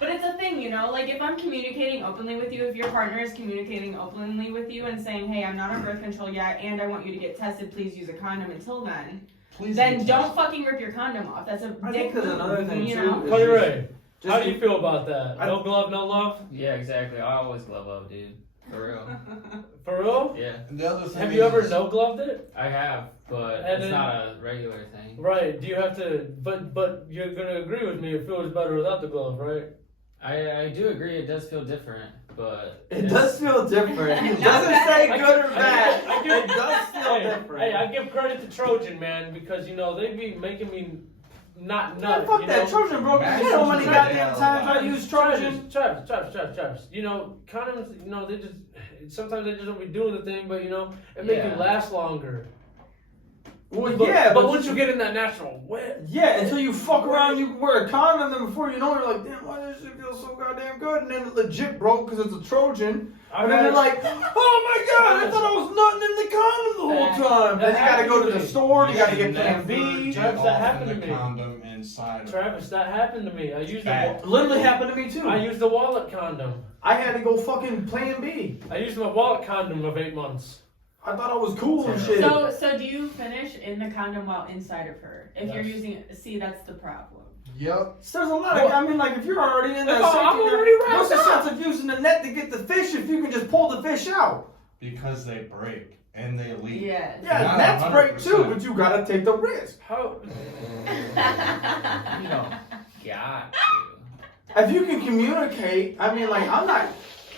But it's a thing, you know, like if I'm communicating openly with you, if your partner is communicating openly with you and saying, hey, I'm not on birth control yet and I want you to get tested, please use a condom until then, Please then get don't tested. fucking rip your condom off. That's a I dick think there's move, another thing you too. know? is Cody just- Ray, how do you feel about that? No glove, no love? Yeah, exactly. I always glove up, dude. For real. For real? Yeah, And the other thing Have you ever is- no gloved it? I have, but And it's then- not a regular thing. Right. Do you have to? But you're gonna agree with me. It feels better without the glove, right? I do agree it does feel different, but It does feel different. It doesn't say good or bad. It does feel different. Hey, I give credit to Trojan, man, because you know they be making me not Man, nut. fuck you that know? Trojan, bro. Man, You know how many Trojan's goddamn right times now. I use Trojan? Travis. You know, condoms. You know, they just sometimes they just don't be doing the thing, but you know, it make Yeah. you last longer. Well, But, yeah, but once you get in that natural wet, yeah, until you fuck around, you can wear a condom, and before you know it, you're like, damn, why does this shit feel so goddamn good? And then it legit broke because it's a Trojan. And then they're like, oh my god, I thought I was nutting in the condom the whole time. Then you gotta go to the store, you gotta get Plan B. Travis, that happened to the me. condom inside. Travis, that happened to me. I used Bad. Literally happened to me too. I used the wallet condom. I had to go fucking Plan B. I used my wallet condom of 8 months. I thought I was cool and shit. So do you finish in the condom while inside of her? If you're Yes. using, see, that's the problem. Yep. So there's a lot of, I mean, like, if you're already in that I'm safety, already what's the wrapped sense of using the net to get the fish if you can just pull the fish out? Because they break and they leak. Yes. Yeah, Not that's great too, 100%. but you gotta take the risk. How? You don't got to. If you can communicate, I mean, like, I'm not.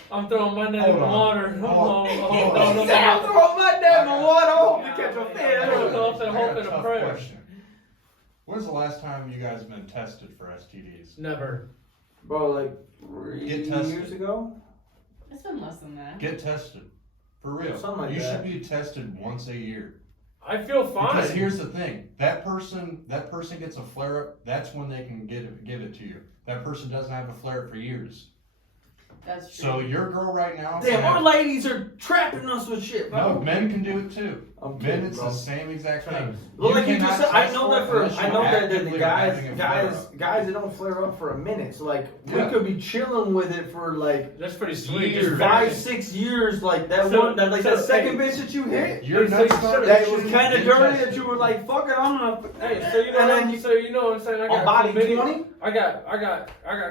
I'm throwing my net Hold in the on. water. Hold He said, I'm throwing my net in the water, I hope to catch a Yeah, fish. yeah. Hope I and got a a tough prayer. question. When's the last time you guys have been tested for STDs? Never. Bro, like 3 Get tested. years ago? It's been less than that. Get tested. For real. Something like you that. should be tested once a year. I feel fine. Because here's the thing. That person gets a flare up, that's when they can give it to you. That person doesn't have a flare up for years. That's true. So your girl right now. Damn, can our have- ladies are trapping us with shit, No, bro. men can do it too. I'm Men, kidding, it's bro. the same exact thing. Well, like you cannot just said, I test know for that it for unless I you're know that the actively guys having a flare-up. they don't flare up for a minute. So like we Yeah. could be chilling with it for like That's pretty sweet. years, Just 5-6 years, like that So- one that like so, that second hey, bitch that you hit. Your So- nuts so- started That was shooting, kind of get dirty tested. that you were like, fuck it, I'm gonna. Hey, so you know, and then you, so you know what I'm saying? I a got body chlamydia. 20. I got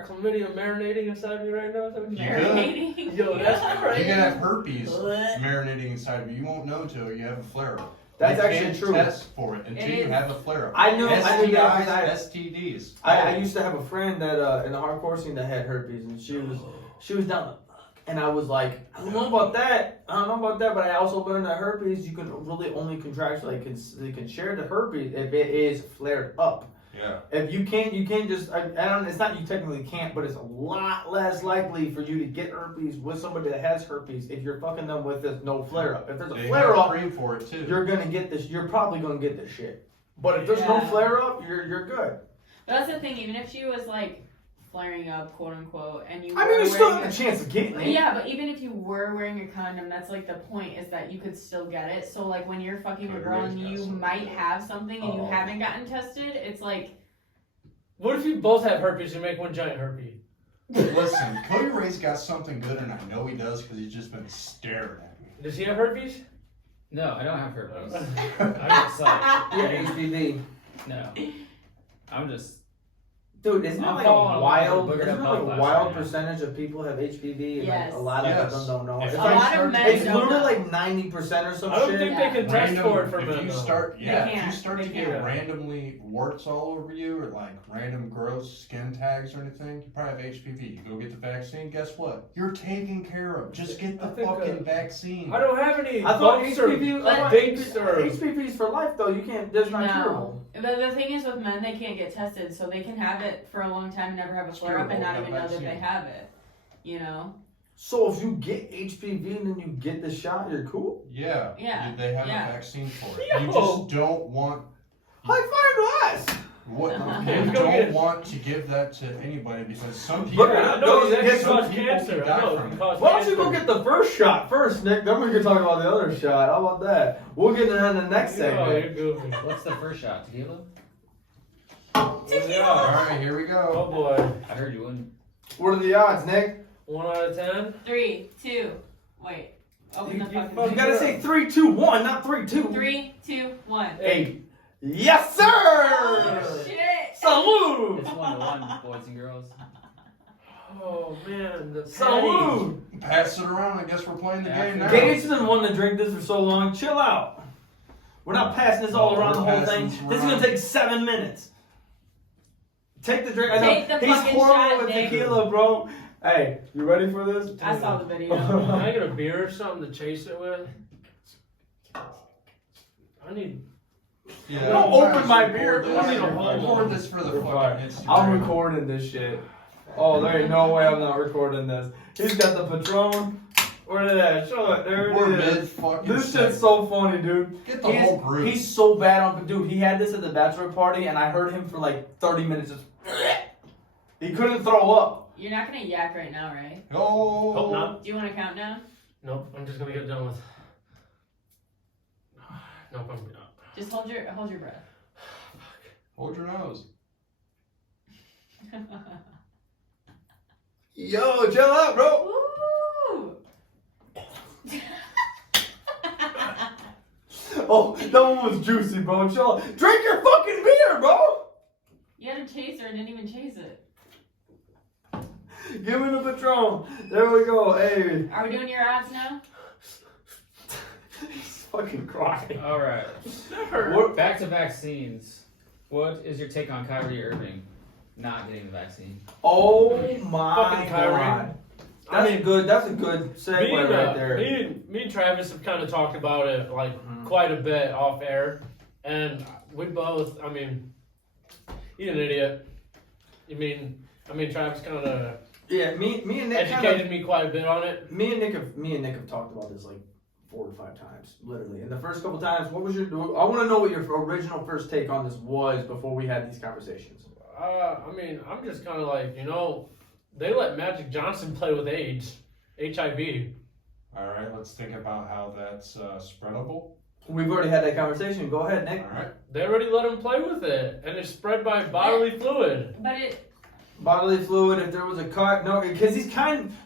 chlamydia marinating inside me right now. Is that what you You said? Marinating. Yo, that's You crazy. can have herpes What? marinating inside of you. You won't know until you have a flare up. That's you actually can't true. Test for it until It you is. have a flare up. I knew that STIs, because I STDs. I used to have a friend that in the hardcore scene that had herpes, and she was down the fuck, and I was like, I don't know about that, but I also learned that herpes you can really only contract, like they can share the herpes if it is flared up. Yeah. If you can't just I don't. It's not you technically can't, but it's a lot less likely for you to get herpes with somebody that has herpes if you're fucking them with this no flare up. If there's a They flare have up, cream for it too. you're gonna get this. You're probably gonna get this shit. But if there's no Yeah. flare up, you're good. But that's the thing, even if she was like flaring up, quote unquote, and you I were mean, you still wearing have a chance of getting it. Yeah, but even if you were wearing a condom, that's like the point is that you could still get it. So like when you're fucking a girl and you might have something and you Oh. haven't gotten tested, it's like What if you both have herpes and make one giant herpes? Listen, Cody Ray's got something good, and I know he does because he's just been staring at me. Does he have herpes? No, I don't have herpes. I'm just like, Yeah, HPV. no. I'm just Dude, isn't it I'm like following a along wild, with Boogered isn't it Up like a podcast wild right now. percentage of people have HPV and Yes. like a lot Yes. of them don't know? If It's A you like, lot start of men it's don't literally know. like 90% or some I don't shit. think they can test for it for if men. you though. start, They yeah, if you can't. start They to get can't. randomly warts all over you or like random gross skin tags or anything, you probably have HPV. You go get the vaccine, guess what? You're taken care of. Just get the I think, fucking vaccine. I don't have any I thought bumps or HPV, dinks or. HPV's for life though. You can't. There's not curable. No, but the thing is with men, they can't get tested, so they can have it for a long time, and never have a It's flare up, and curable, not even got know that they vaccine. have it. You know? So if you get HPV and then you get the shot, you're cool. Yeah. Yeah, They have yeah. a vaccine for it. Yo. You just don't want. High five to us. What? Okay, You go don't get- want to give that to anybody because some people. But I know Those that get can some cause people cancer. die I know it from can it. cause Why don't you go cancer. get the first shot first, Nick? Then we can talk about the other shot. How about that? We'll get into that in the next Oh, segment. you're goofy. What's the first shot? Tequila? Yeah. Alright, here we Oh go. boy. I heard you wouldn't. What are the odds, Nick? 1 out of 10. 3, 2, wait. Open the You fucking fucking You gotta say 3, 2, 1, not 3, 2. 3, 2, 1. 8. Yes, sir! Oh, shit! Salute! It's 1-1, boys and girls. Oh man, the Salute! Pass it around. I guess we're playing the game now. Gates been wanting to drink this for so long. Chill out. We're not passing this all No, around the we're whole passing thing. this This is around. gonna take 7 minutes. Take the drink. I know Take the he's fucking horrible shot, with Nick. tequila, bro. Hey, you ready for this? I saw the video. Can I get a beer or something to chase it with? I need. Yeah, Don't we'll open pass my it. beer. Record I this. need a Record this for the We're fine. fucking Instagram. I'm recording this shit. Oh, there ain't no way I'm not recording this. He's got the Patron. Where is that? Show it. There We're it is. mid fucking. This segment. shit's so funny, dude. Get the whole group. He's so bad on, dude. He had this at the bachelor party, and I heard him for like 30 minutes. Just, he couldn't throw up. You're not gonna yak right now, right? Oh. Hope not. Do you want to count down? Nope. I'm just gonna get done with. Nope. I'm not. Just hold your breath. Hold your nose. Yo, chill out, bro. Woo! Oh, that one was juicy, bro. Chill out. Drink your fucking beer, bro. You had a chaser and didn't even chase it. Give me the Patron. There we go. Hey. Are we doing your odds now? He's fucking crying. All right. What? Back to vaccines. What is your take on Kyrie Irving not getting the vaccine? Oh my Fucking Kyrie. god. I That's mean, good. That's a good segue Me and, right there. me and Travis have kind of talked about it like Mhm. quite a bit off air, and we both. I mean, he's an idiot. I mean, Travis kind of Yeah, me and Nick educated me quite a bit on it. Me and Nick have talked about this like 4 or 5 times, literally. And the first couple times, what was your? I want to know what your original first take on this was before we had these conversations. I mean, I'm just kind of like, they let Magic Johnson play with AIDS, HIV. All right, let's think about how that's spreadable. We've already had that conversation. Go ahead, Nick. All right. They already let him play with it, and it's spread by bodily fluid. But it. Bodily fluid. If there was a cut, no, because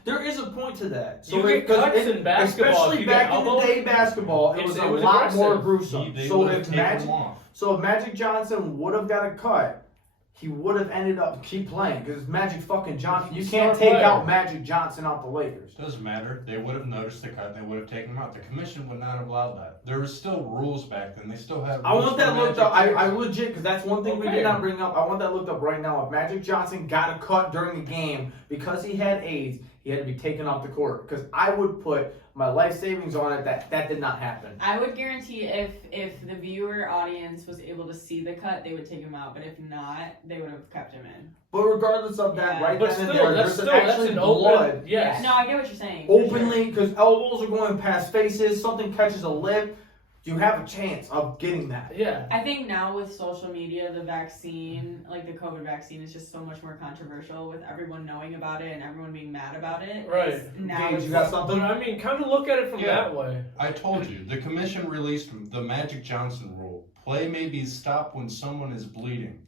there is a point to that. You get cuts in basketball. If especially you back get in the elbowed, day, basketball, it it was a was lot more aggressive. gruesome. They So would've if taken Magic, him off. so if Magic Johnson would have got a cut, he would have ended up keep playing because Magic fucking Johnson. You can't Star take player. out Magic Johnson out the Lakers. Doesn't matter. They would have noticed the cut. They would have taken him out. The commission would not have allowed that. There was still rules back then. They still have. I rules want for that looked Magic up. I Johnson. legit, because that's one thing we Okay. did not bring up. I want that looked up right now. If Magic Johnson got a cut during the game because he had AIDS, he had to be taken off the court. Because I would put my life savings on it that did not happen. I would guarantee if the viewer audience was able to see the cut, they would take him out. But if not, they would have kept him in. But regardless of that, Yeah. right But then still, and there, that's there's an actually open. blood. Yes. No, I get what you're saying. for sure. Openly, because elbows are going past faces, something catches a lip, you have a chance of getting that. Yeah. I think now with social media, the vaccine, like the COVID vaccine, is just so much more controversial with everyone knowing about it and everyone being mad about it. Right. It's- Now Gage, it's you got But something? I mean, kind of look at it from Yeah. that way. I told you, the commission released the Magic Johnson rule. Play may be stopped when someone is bleeding.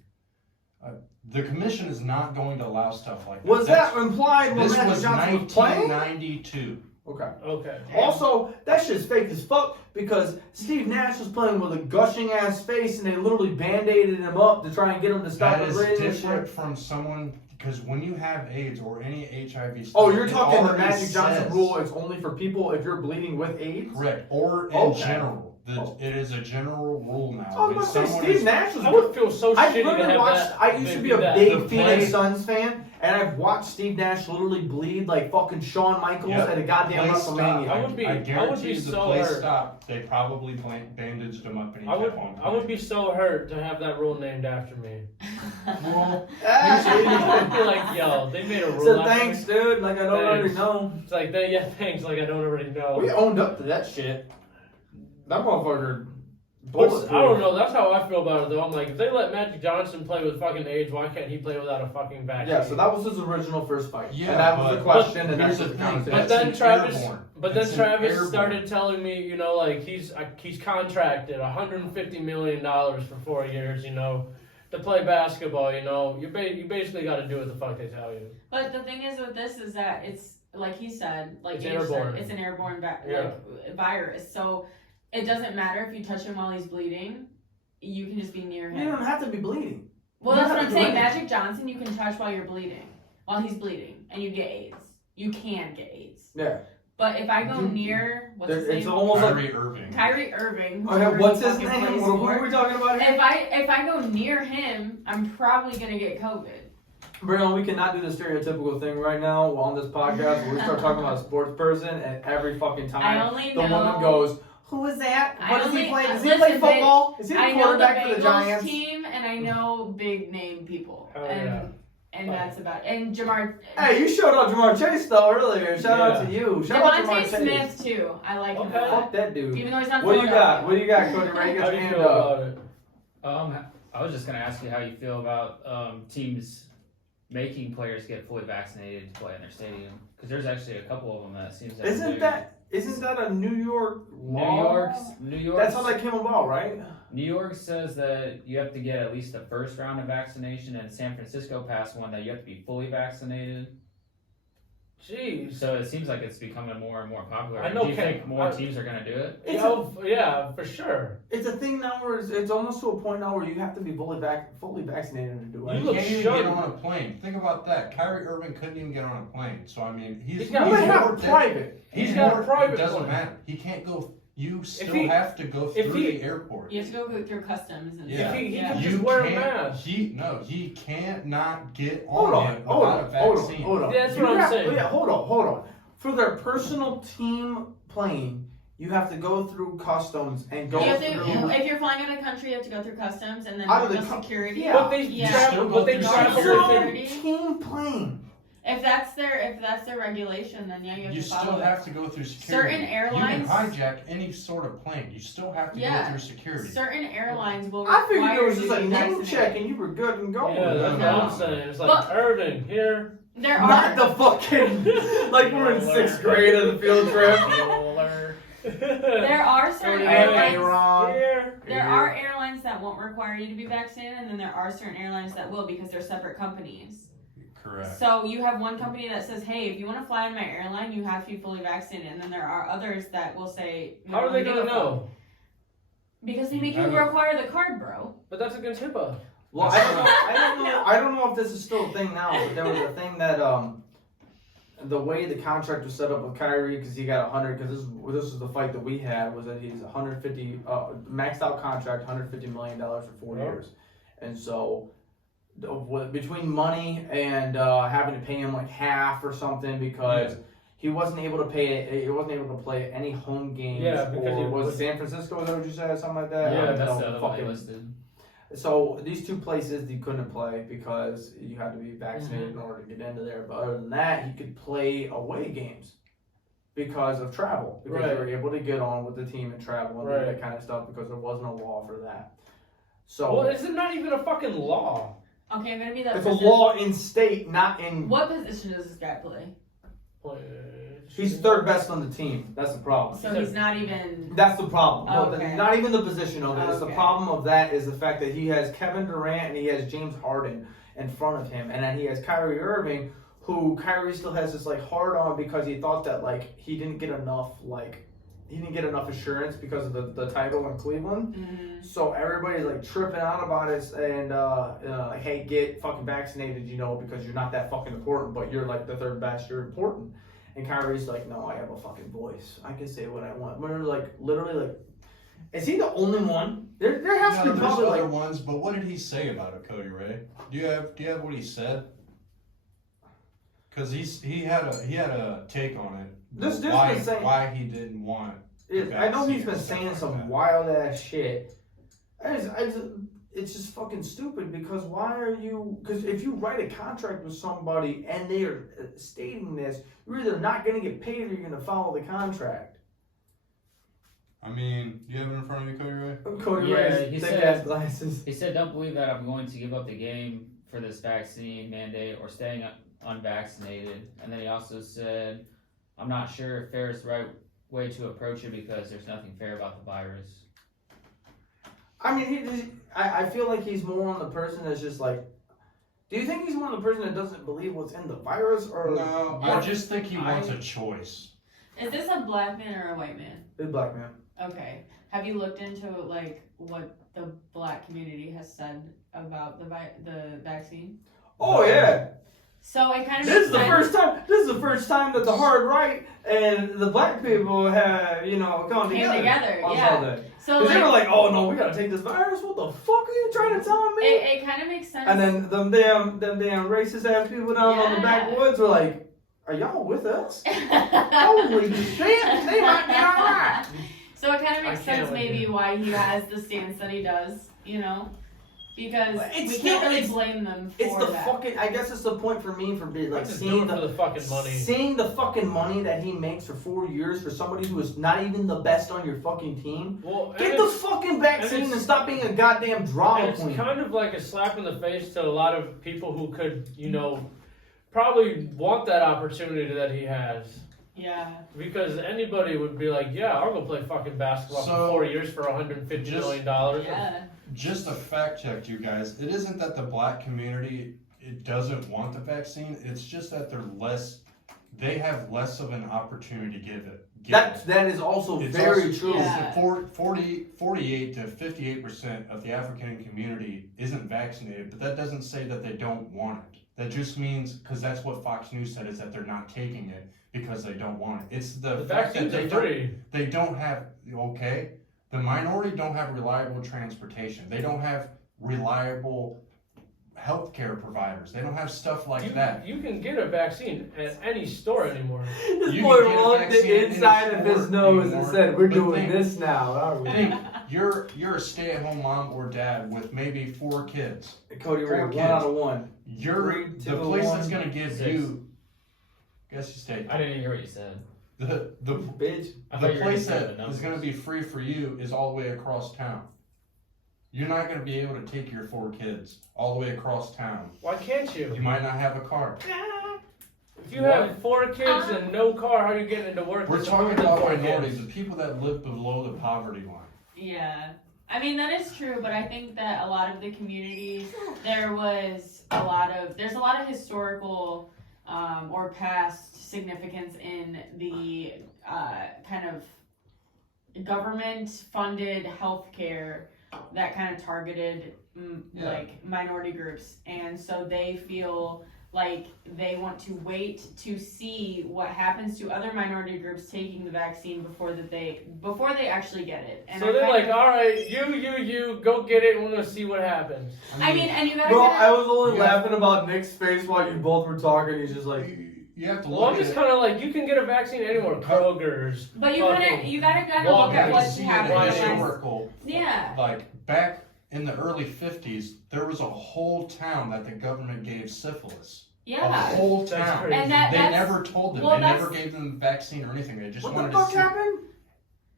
The commission is not going to allow stuff like that. Was that implied when This Magic was Johnson was playing? 1992. Okay. Okay. Also, that shit's fake as fuck because Steve Nash was playing with a gushing ass face and they literally band-aided him up to try and get him to stop That the is bleeding. different from someone, because when you have AIDS or any HIV stuff, Oh, you're it talking the already Magic Johnson says- rule, it's only for people if you're bleeding with AIDS? Correct. Or in Okay. general. It is a general rule now. I was When about to say, someone Steve is- Nash was I good. would feel so I shitty to literally have watched. that. I used to be a that- big the Phoenix play- Suns fan, and I've watched Steve Nash literally bleed like fucking Shawn Michaels Yep. at a goddamn Play stop. WrestleMania. I would be- I guarantee be the so play hurt. stopped. They probably bandaged him up and he I would, kept on I would be so hurt to have that rule named after me. Well, I'd be like, yo, they made a rule. so after thanks, me. dude. Like I don't already Thanks. know. It's like, thanks, like I don't already know. We owned up to that shit. That motherfucker. But I bulletproof. don't know. That's how I feel about it, though. I'm like, if they let Magic Johnson play with fucking AIDS, why can't he play without a fucking vaccine? Yeah, so that was his original first fight. Yeah, and that was the but- question, and here's that's the the thing, conversation. But that's then an Travis, airborne. but then It's an Travis airborne. started telling me, you know, like he's contracted $150 million for 4 years, you know, to play basketball. You know, you basically got to do what the fuck they tell you. But the thing is with this is that it's like he said, like It's Dave airborne. said, it's an airborne Yeah. virus. So it doesn't matter if you touch him while he's bleeding. You can just be near You him. don't have to be bleeding. Well, You that's don't what have I'm to do saying. anything. Magic Johnson, you can touch while you're bleeding, while he's bleeding, and you get AIDS. You can get AIDS. Yeah. But if I go You- near, what's his It's name? almost like. Kyrie Irving. Kyrie Irving. Okay, whoever what's he his fucking name? plays Who for. are we talking about here? If I go near him, I'm probably gonna get COVID. Bruno, we cannot do the stereotypical thing right now on this podcast where we start talking about a sports person and every fucking time I only the know. woman goes, "Who is that? I What does he only- play? Does he listen, play football? Is he I the know the quarterback for the Bengals Giants?" team, and I know big name people, Oh, and that's about. And Jamar. Hey, you showed out Jamar Chase though earlier. Shout out to you. Shout out Jamar Devontae Chase. Smith too. I like him Okay. a lot. Fuck that dude. Even though he's not. What do you got? Philadelphia. What do you got, Cody Ray? Get How your do you hand feel up. about it? I was just gonna ask you how you feel about teams making players get fully vaccinated to play in their stadium, because there's actually a couple of them that seems like Isn't that a New York law? New York. That's how that came about, right? New York says that you have to get at least the first round of vaccination, and San Francisco passed one that you have to be fully vaccinated. Jeez. So it seems like it's becoming more and more popular. I know Do you think more teams are gonna do it? Yeah, for sure. It's a thing now where it's almost to a point now where you have to be fully vaccinated to do it. You You look can't even sure. get on a plane. Think about that. Kyrie Irving couldn't even get on a plane. So I mean, He's Well, got- they have more a private. He's got a more- private It doesn't plane. matter. He can't go. You still he- have to go if through he- the airport. You have to go through customs and Yeah. stuff. He Yeah. can just wear a can't- mask. He can't not get Hold on on, it hold without on, a hold on, vaccine. hold on. That's You what I'm have- saying. Yeah, hold on. For their personal team plane, you have to go through customs and go You have through. if you're flying out of the country, you have to go through customs and then Out of the normal security. yeah. But they Yeah. travel. Still But go they through travel security. with Team plane. If that's their regulation, then yeah, you have You to follow still it. have to go through security. Certain airlines- You can hijack any sort of plane. You still have to Yeah. go through security. Certain airlines will I figured require it was you just to a be name vaccinated. check and you were good and going. Yeah, that's No. what I'm saying. It's like But- Irving here. There Not are the fucking like we're in 6th grade of the field trip. there are certain Hey, airlines. Ron. Here. There are airlines that won't require you to be vaccinated, and then there are certain airlines that will because they're separate companies. Correct. So you have one company that says, "Hey, if you want to fly on my airline, you have to be fully vaccinated," and then there are others that will say, "No, How are they you gonna don't." know? Because they make you I don't- require the card, bro. But that's against HIPAA. Well, I don't know if this is still a thing now, but there was a thing that the way the contract was set up with Kyrie, because he got 100, because this is the fight that we had, was that he's 150 maxed out contract, $150 million for 4 Yep. years, and so between money and having to pay him like half or something because. He wasn't able to pay. He wasn't able to play any home games. Yeah, because he was was- it San Francisco? Is that what you said? Something like that. Yeah, I don't that's know, the other one they fucking- listed. So these two places he couldn't play because you had to be vaccinated Mm-hmm. in order to get into there. But other than that, he could play away games because of travel. Because Right. they were able to get on with the team and travel and do Right. that kind of stuff because there wasn't a law for that. So Well, is it not even a fucking law? Okay, I'm gonna be that. it's a person. law in state, not in. What position does this guy play? He's third best on the team. That's the problem. So he's not even. That's the problem. Oh, No, okay. not even the position of it. It's the Okay. problem of that is the fact that he has Kevin Durant and he has James Harden in front of him, and then he has Kyrie Irving, who Kyrie still has this like hard on because he thought that like he didn't get enough assurance because of the title in Cleveland. Mm-hmm. So everybody's like tripping out about it and like, hey, get fucking vaccinated, because you're not that fucking important, but you're like the third best, you're important. And Kyrie's like, no, I have a fucking voice. I can say what I want. We're like literally like, is he the only one? There has to be there's probably other like ones, but what did he say about it, Cody Ray? Do you have what he said? Because he had a take on it. This dude's why been saying why he didn't want. I know he's been vaccines and saying stuff some like that. wild ass shit. It's just fucking stupid because because if you write a contract with somebody and they are stating this, you're either not going to get paid or you're going to follow the contract. I mean, do you have it in front of you, Cody Ray? Cody Yeah, Ray's he thick said- ass glasses. He said, "Don't believe that I'm going to give up the game for this vaccine mandate or staying unvaccinated." And then he also said, "I'm not sure if fair is the right way to approach it because there's nothing fair about the virus." I mean, I feel like he's more on the person that's just like. Do you think he's more on the person that doesn't believe what's in the virus, or No, I just think he wants a choice. Is this a black man or a white man? big black man? Okay. Have you looked into like what the black community has said about the vaccine? Oh yeah. So it kind of This is makes the sense. first time. This is the first time that the hard right and the black people have, come Came together. together, on yeah. Sunday. So Because they were like, like, "Oh no, we gotta take this virus." What the fuck are you trying to tell me? it kind of makes sense. And then them damn racist ass people down on the Yeah. backwoods were like, "Are y'all with us?" Holy shit, they might be alright. So it kind of makes I can't sense with maybe you. why he has the stance that he does, because It's we still- can't really it's- blame them for It's the that. fucking. I guess it's the point for me for being like Let's just do seeing it for the fucking money. seeing the fucking money that he makes for 4 years for somebody who is not even the best on your fucking team. Well, Get and the it's- fucking vaccine and stop being a goddamn and drama it's queen. kind of like a slap in the face to a lot of people who could, probably want that opportunity that he has. Yeah. Because anybody would be like, yeah, I'll go play fucking basketball So, for 4 years for $150 million. Yeah. Just a fact check, you guys. It isn't that the black community doesn't want the vaccine. It's just that they have less of an opportunity to get it. That is also It's very also- true. Yeah. 48 to 58% of the African community isn't vaccinated, but that doesn't say that they don't want it. That just means, because that's what Fox News said, is that they're not taking it because they don't want it. It's the fact that vaccines are free. they don't have, the minority don't have reliable transportation. They don't have reliable healthcare providers. They don't have stuff like that. You can get a vaccine at any store anymore. This You boy can get a rubbed vaccine the in a inside of his store nose and anymore, said, "We're but doing think- this now, aren't we?" Think, you're a stay-at-home mom or dad with maybe 4 kids. Cody Ray, 4 1 kids. out of 1. You're 3, the 2, place 1, that's gonna give 6. you. Guess you stay. I didn't even hear what you said. The Bitch. I thought the you were place gonna say that the is going to numbers. be free for you is all the way across town. You're not going to be able to take your 4 kids all the way across town. Why can't You you? might not have a car. If you have 4 kids and no car, how are you getting into work? We're to talking support the about 4 minorities, kids? the people that live below the poverty line. Yeah. I mean, that is true, but I think that a lot of the community, there's a lot of historical or past significance in the kind of government-funded healthcare that kind of targeted like minority groups, and so they feel like they want to wait to see what happens to other minority groups taking the vaccine before they actually get it. And So I they're kind like, of- all right, you, go get it, and we're gonna see what happens. I mean, and you gotta. Bro, kinda- I was only Yeah. laughing about Nick's face while you both were talking. He's just like, you have to Well, look I'm at just it. kind of like, you can get a vaccine anywhere, Kroger's. But you fucking gotta kind of look Walgreens. at You what's see it in happening. Walgreens. as- historical. Yeah. Like back in the early 50s, there was a whole town that the government gave syphilis. A Yeah. whole That's town. crazy. And They that's never told them. well, they never that's- gave them the vaccine or anything. They just "What wanted the fuck to see. happened?"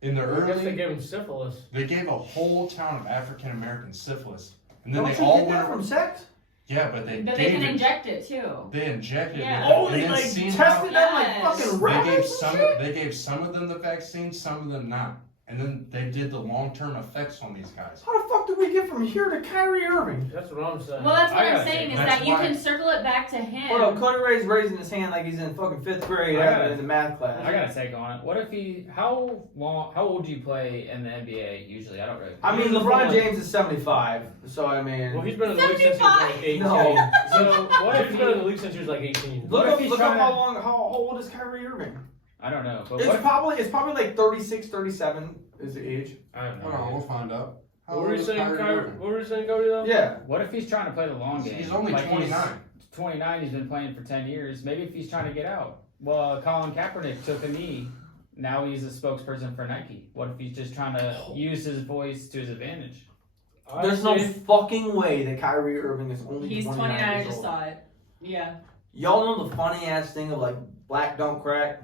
In the I guess they early, gave him syphilis. they gave a whole town of African American syphilis, and then Don't they you all get that went. from sex? Yeah, but they but they gave can it. inject it too. They injected Yeah. it. Oh, and they then like seen tested how them like Yes. fucking they gave rabbits and some. shit? They gave some of them the vaccine, some of them not. and then they did the long-term effects on these guys. How the fuck did we get from here to Kyrie Irving? That's what I'm saying. Well, that's what I I'm gotta saying say, is that's that you why- can circle it back to him. Hold up, Cody Ray's raising his hand like he's in fucking 5th grade in the math class. I got a take on it. What if how old do you play in the NBA usually? I don't really. I mean, He's LeBron the James is 75, so I mean. Well, he's been in the league since he was like 18. No. So what if he's been in the league since he was like 18? Look What if up, he's look up trying how old is Kyrie Irving? I don't know, but It's what? probably like 36, 37 is the age. I have no Hold on, idea. we'll find out. How What were old you is saying, Kyrie Kyrie? Irving? What were you saying, Cody? Though? Yeah. What if he's trying to play the long game? He's only Like, 29. 29. He's been playing for 10 years. Maybe if he's trying to get out. Well, Colin Kaepernick took a knee. Now he's a spokesperson for Nike. What if he's just trying to use his voice to his advantage? There's no fucking way that Kyrie Irving is only He's 29 29. I years just old. saw it. Yeah. Y'all know the funny ass thing of like black don't crack?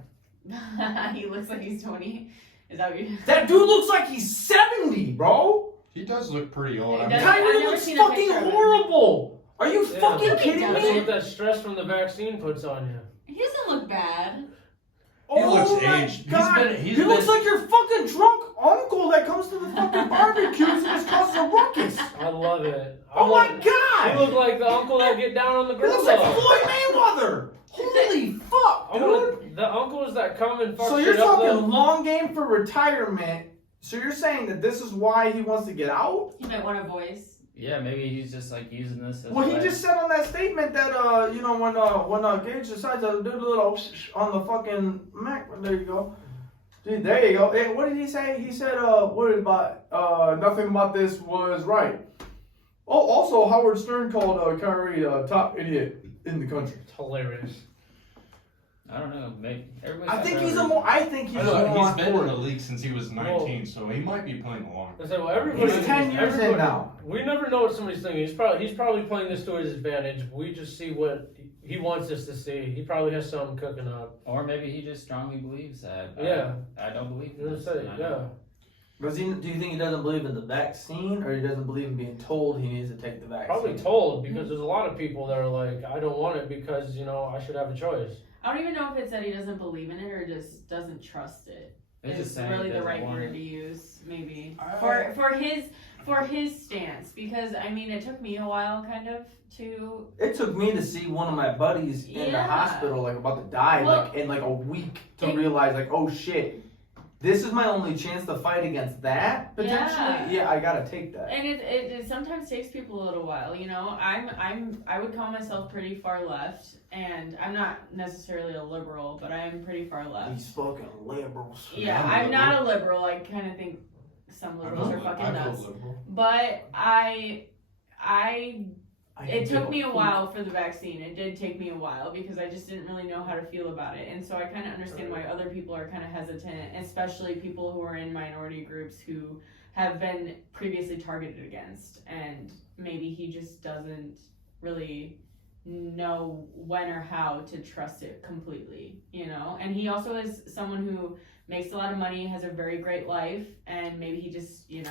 He looks like he's 20. Is that what you? That dude looks like he's 70, bro. He does look pretty old. He I does. mean, I've Kyrie never looks seen a fucking picture of him. horrible. Are you Yeah. fucking He kidding does. That's me? what that stress from the vaccine puts on you. He doesn't look bad. He looks my aged. He's God. been- he looks like your fucking drunk uncle that comes to the fucking barbecues and just causes a ruckus. I love it. Oh my He God! looked like the uncle that get down on the He girl. looks like Floyd Mayweather. Holy fuck, dude! The uncles that come and fuck So you're shit up. talking though. long game for retirement. So you're saying that this is why he wants to get out? He might want a voice. Yeah, maybe he's just like using this as Well, a he way. just said on that statement that when Gage decides to do the little on the fucking Mac. There you go. Dude, there you go. Hey, what did he say? He said what about nothing about this was right. Oh, also Howard Stern called Kyrie top idiot in the country. It's hilarious. I don't know. Maybe everybody. I think he's more he's been in on the league since he was 19, so he might be playing along. I said, well, everybody. He's 10 years in everybody- now. We never know what somebody's thinking. He's probably playing this to his advantage. We just see what he wants us to see. He probably has something cooking up. Or maybe he just strongly believes that. Yeah. I don't believe You know what I'm this. saying? and I Yeah. don't- Do you think he doesn't believe in the vaccine, or he doesn't believe in being told he needs to take the vaccine? Probably told, because there's a lot of people that are like, I don't want it because, I should have a choice. I don't even know if it's that he doesn't believe in it or just doesn't trust it. They're It's just saying really he the doesn't right want word it. to use, maybe I- for his stance. Because I mean, it took me a while, kind of, to. It took me to see one of my buddies in the Yeah. hospital, like about to die, Well, like in like a week, to it- realize, like, oh shit, this is my only chance to fight against that potentially. Yeah, I gotta take that. And it sometimes takes people a little while, I would call myself pretty far left, and I'm not necessarily a liberal, but I am pretty far left. These fucking liberals. Yeah, I'm I'm not a liberal. I kind of think some liberals are fucking nuts. But it took me a while for the vaccine. It did take me a while because I just didn't really know how to feel about it. And so I kind of understand why other people are kind of hesitant, especially people who are in minority groups who have been previously targeted against. And maybe he just doesn't really know when or how to trust it completely, And he also is someone who makes a lot of money, has a very great life, and maybe he just, It's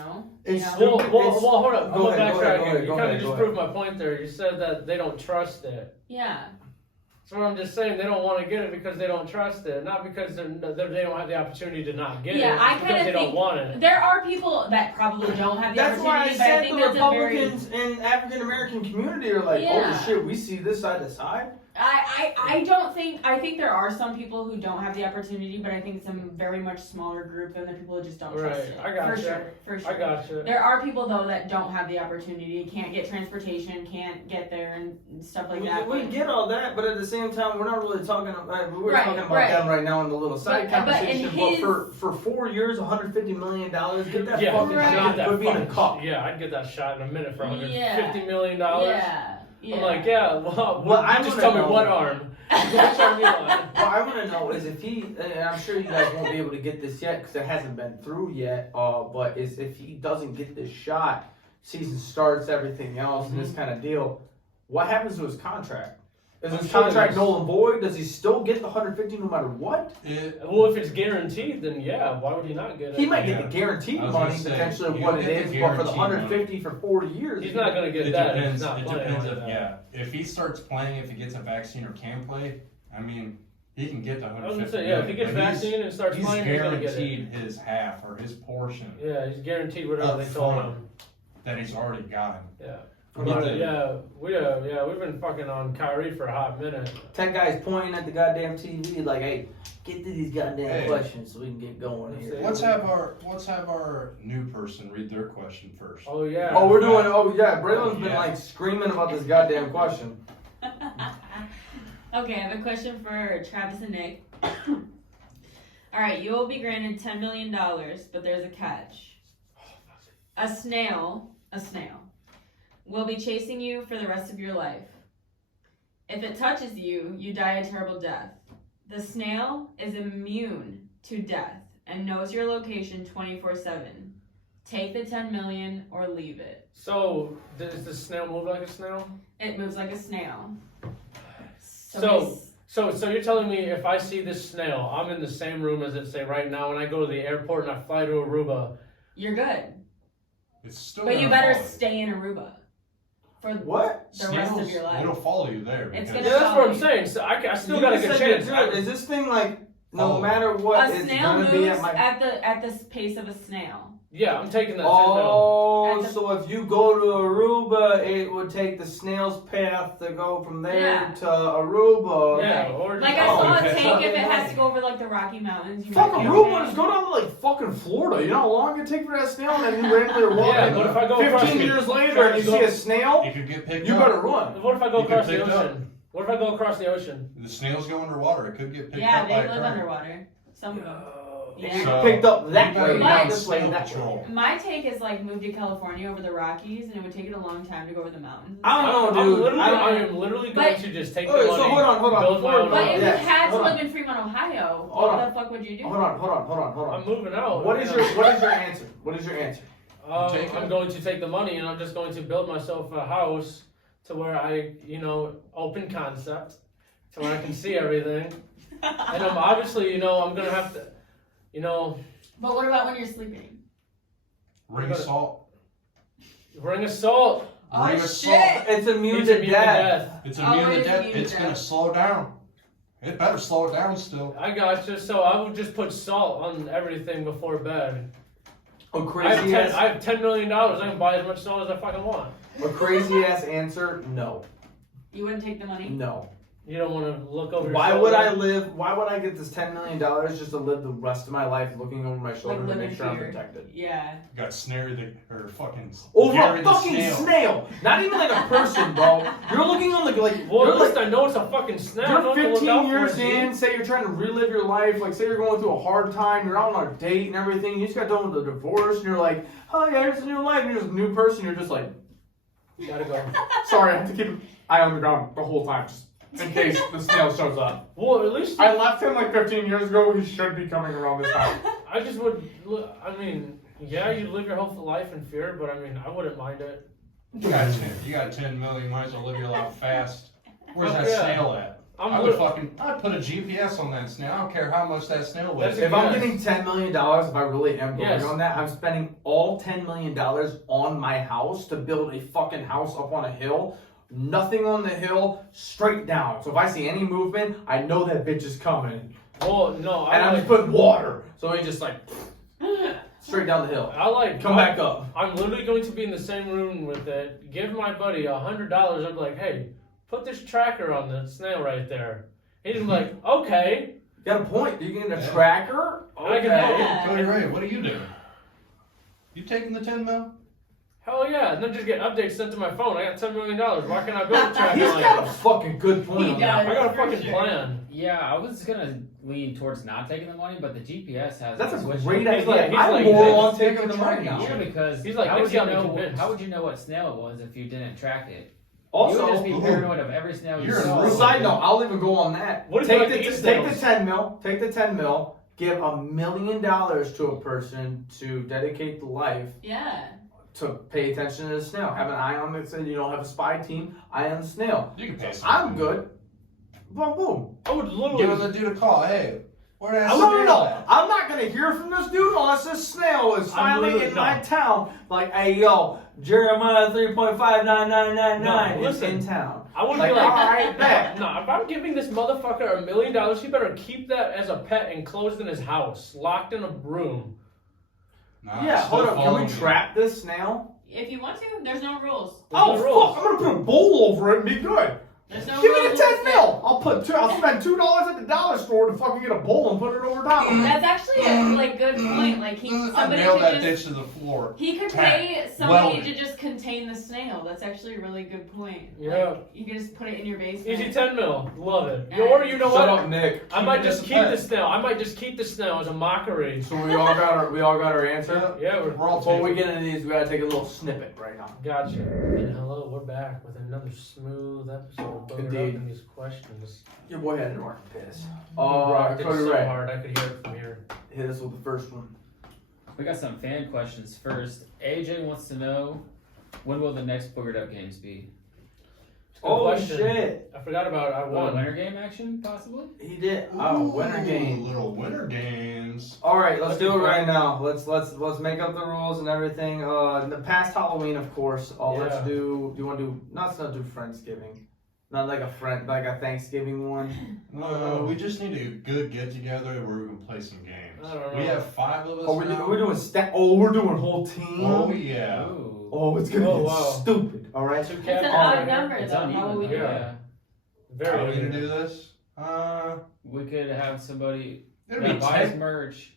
Well, hold up. I'm Go gonna ahead, go backtrack ahead, here. You go kind ahead, of go just proved my point there. You said that they don't trust it. yeah. So what I'm just saying, they don't want to get it because they don't trust it, not because they don't have the opportunity to not get Yeah, it. I It's kinda because they don't think- want it. There are people that probably don't have the That's why I opportunity, but I said think the that's a very. Republicans and African American community are like, Yeah. oh shit, we see this side to side. I don't think. I think there are some people who don't have the opportunity, but I think it's a very much smaller group than the people who just don't trust Right, it. I gotcha. For sure. I gotcha. There are people though that don't have the opportunity, can't get transportation, can't get there, and stuff like that. We but- get all that, but at the same time, we're not really talking about. We're Right, talking about right. them right now in the little side But in conversation. But, his- for 4 years, $150 million, get that Yeah, fucking right. shot. I'd get Put that me in a fucking cup. Yeah, I'd get that shot in a minute for $150 Yeah. million. Yeah. I'm like, well, I just wanna tell me know- what arm. Which arm you want? What I want to know is if he, and I'm sure you guys won't be able to get this yet because it hasn't been through yet, but is if he doesn't get this shot, season starts, everything else, and this kind of deal, what happens to his contract? Is I'm his sure contract there's- null and void? Does he still get the 150 no matter what? Well, if it's guaranteed, then yeah. Why would he not get it? He might Yeah. get the guaranteed I was gonna money say, potentially of you what get it the is, but for the guaranteed 150 for 4 years, He's not gonna get It that. if depends. he's not It playing depends like if that. if he starts playing, if he gets a vaccine or can play. I mean, He can get the I was 150 gonna say, yeah, if he gets but vaccine and starts he's playing, he's gonna get it. guaranteed his half or his portion Yeah, he's guaranteed whatever Up they told front. him. that he's already gotten. Yeah. What But, about it? we've been fucking on Kyrie for a hot minute. 10 guys pointing at the goddamn TV like, hey, get to these goddamn Hey. questions so we can get going here. Let's have our new person read their question first. Oh yeah. Oh, we're doing. Oh yeah, Braylon's been Yeah. like screaming about this goddamn question. Okay, I have a question for Travis and Nick. Alright, you will be granted $10 million, but there's a catch. A snail will be chasing you for the rest of your life. If it touches you, you die a terrible death. The snail is immune to death and knows your location 24/7. Take the 10 million or leave it. So does the snail move like a snail? It moves like a snail. So you're telling me if I see this snail, I'm in the same room as it, say right now, when I go to the airport and I fly to Aruba. You're good. It's still But you gonna better follow you. stay in Aruba for What? the rest of your life. It'll follow you there. It's because- gonna Yeah, that's what I'm follow you. saying. So I still You got a just good said you're chance. good. Is this thing like no Oh. matter what, A it's snail gonna moves be at my? at the pace of a snail. Yeah, I'm taking that. Oh, At the- so if you go to Aruba, it would take the snail's path to go from there Yeah. to Aruba. Yeah, or Like just, I saw a okay. tank if it Okay. has to go over like the Rocky Mountains. You Fuck might be Aruba, okay. just go down to like fucking Florida. You know how long it take for that snail, and then you randomly are walking. Yeah, but if I go across 15 the- years later and you see a snail, You could get picked you up. better run. What if I go You get across the picked up. ocean? What if I go across the ocean? The snails go underwater. It could get picked Yeah, up they by a live current. underwater. Some of them. You Yeah. get picked up that you better way, be not on this way, snail that patrol. way. My take is like move to California over the Rockies, and it would take it a long time to go over the mountains. I don't know, I'm dude. literally, I I don't- am literally But- going to just take the Okay, money. so hold on. build my Before- own But if house. Yes, you had to hold live on. in Fremont, Ohio, Hold what on. the fuck would you do? Hold on. I'm moving out. What is your answer? What is your answer? Take I'm it. going to take the money and I'm just going to build myself a house to where I, open concept, to where I can see everything. And I'm obviously, I'm gonna have to, But what about when you're sleeping? Ring of salt. ring of salt. Oh Ring of shit! salt. It's immune It's to immune to death. death. It's Oh, immune it to is death. immune to It's gonna death. slow down. It better slow it down still. I gotcha. So I would just put salt on everything before bed. A I have crazy $10 ass, million. I can buy as much salt as I fucking want. a crazy ass answer. No, You wouldn't take the money? no. You don't want to look over your Why shoulder. would I live? Why would I get this $10 million just to live the rest of my life looking over my shoulder to live make in sure I'm fear. protected? Yeah. Got snared or fucking. Over Gary a the fucking snail. snail. Not even like a person, bro. You're looking on the like. Well, you're at least I know it's a fucking snail. I You're don't have to look 15 out for years it, G. in, say you're trying to relive your life, like say you're going through a hard time, you're out on a date and everything, you just got done with a divorce, and you're like, oh yeah, here's a new life, and you're just a new person, you're just like, Gotta go. sorry, I have to keep an eye on the ground the whole time, just in case the snail shows up. Well, at least I left him like 15 years ago, he should be coming around this time. I just would. Yeah, you live your whole life in fear, but I wouldn't mind it. You got 10 million. Might as well live your life fast. Where's that Yeah. snail at? I'd put a GPS on that snail. I don't care how much that snail weighs. That's If I'm Yes. getting $10 million, if I really am going Yes. on that, I'm spending all $10 million on my house to build a fucking house up on a hill. Nothing on the hill, straight down. So if I see any movement, I know that bitch is coming. Well, no, And I'm just putting water. So he just like straight down the hill. Come back up. I'm literally going to be in the same room with it. Give my buddy $100. I'm like, hey, put this tracker on the snail right there. He's like, okay. Got a point. You getting a Yeah. tracker? I can Yeah. Cody Ray, what are you doing? You taking the 10 mil? Hell yeah, and then just get updates sent to my phone. I got $10 million. Why can't I build a tracker He's like got a that? fucking good point He on that. I got a For fucking sure. plan. Yeah, I was gonna lean towards not taking the money, but the GPS has. That's a switch- great He's idea. like- he's I'm like, more hey, on let's take taking a the money track now. Yeah, because He's like, how would "Nick's you got me know? convinced." How would you know what snail it was if you didn't track it? Also, you would just be paranoid of every snail you You're saw. in side note, I'll even go on that. What if Take you the like to eat take snails? the 10 mil. Take the 10 mil. Give $1 million to a person to dedicate the life Yeah. to pay attention to the snail. Have an eye on it. Say you don't have a spy team. Eye on the snail. You can pay I'm good. Boom, boom. I would literally. Give the dude a call. Hey, where that No, snail no. at? I'm not gonna hear from this dude unless this snail is finally literally in my not. town. Like, hey, yo, Jeremiah 3.59999 No, is listen. in town. I wouldn't Like, be like, alright, bet. nah, if I'm giving this motherfucker $1 million, he better keep that as a pet enclosed in his house, locked in a room. Nah, Yeah, still hold up. Can follow we me. trap this snail? If you want to, there's no rules. There's no rules. I'm gonna put a bowl over it and be good. There's no Give me rules. the 10 mil. I'll spend $2 at the dollar store to fucking get a bowl and put it over top of it. That's actually a good point. Like I somebody nailed that could ditch just to the floor. he could Pat, pay somebody welded. to just contain the snail. That's actually a really good point. Yeah. Like, you can just put it in your basement. Easy 10 mil. Love it. Or you know Shut what? up, Nick. I might Keep it just as a keep pet. the snail. I might just keep the snail as a mockery. So we all got our answer. Yeah, We're all Before we taking. get into these, we gotta take a little snippet right now. Gotcha. And hello, we're back with another smooth episode of Boogered Up Indeed. and these questions. Your boy had an orange piss. You rocked it Cody so Ray, hard I could hear it from here. hit us with the first one. We got some fan questions first. AJ wants to know, when will the next Boogered Up games be? Good Oh question. shit, I forgot about it. I Well, won. winter game action, possibly? he did. Oh, winter Ooh, game. Little winter games. All right, let's That'd do be it right fun. now. Let's make up the rules and everything. In the past Halloween, of course. Let's Yeah. do. Do you want to do? Let's not do Friendsgiving. Not like a Thanksgiving one. No, we just need a good get together where we can play some games. I don't We know. have 5 of us Oh, now. we're doing we're doing whole team. Oh yeah. Ooh. Oh, it's gonna Oh, get wow. stupid. All right. Two It's cats an all odd right here. number It's though. uneven, How will we do yeah. it? How Very are we gonna uneven. do this? We could have somebody It'll that be buys 10. merch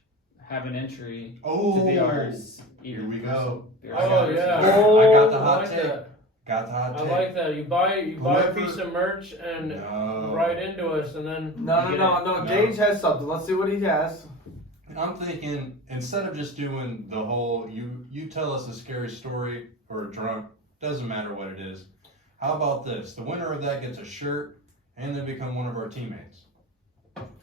have an entry Oh. to be ours. Here we go. Oh, yeah. I got the I hot like take. that. Got the hot I take. like that. You buy a Whoever- piece of merch and No. write into us, and then No. you get No. Gage has something. Let's see what he has. I'm thinking instead of just doing the whole you tell us a scary story or a drunk, doesn't matter what it is. How about this? The winner of that gets a shirt and they become one of our teammates.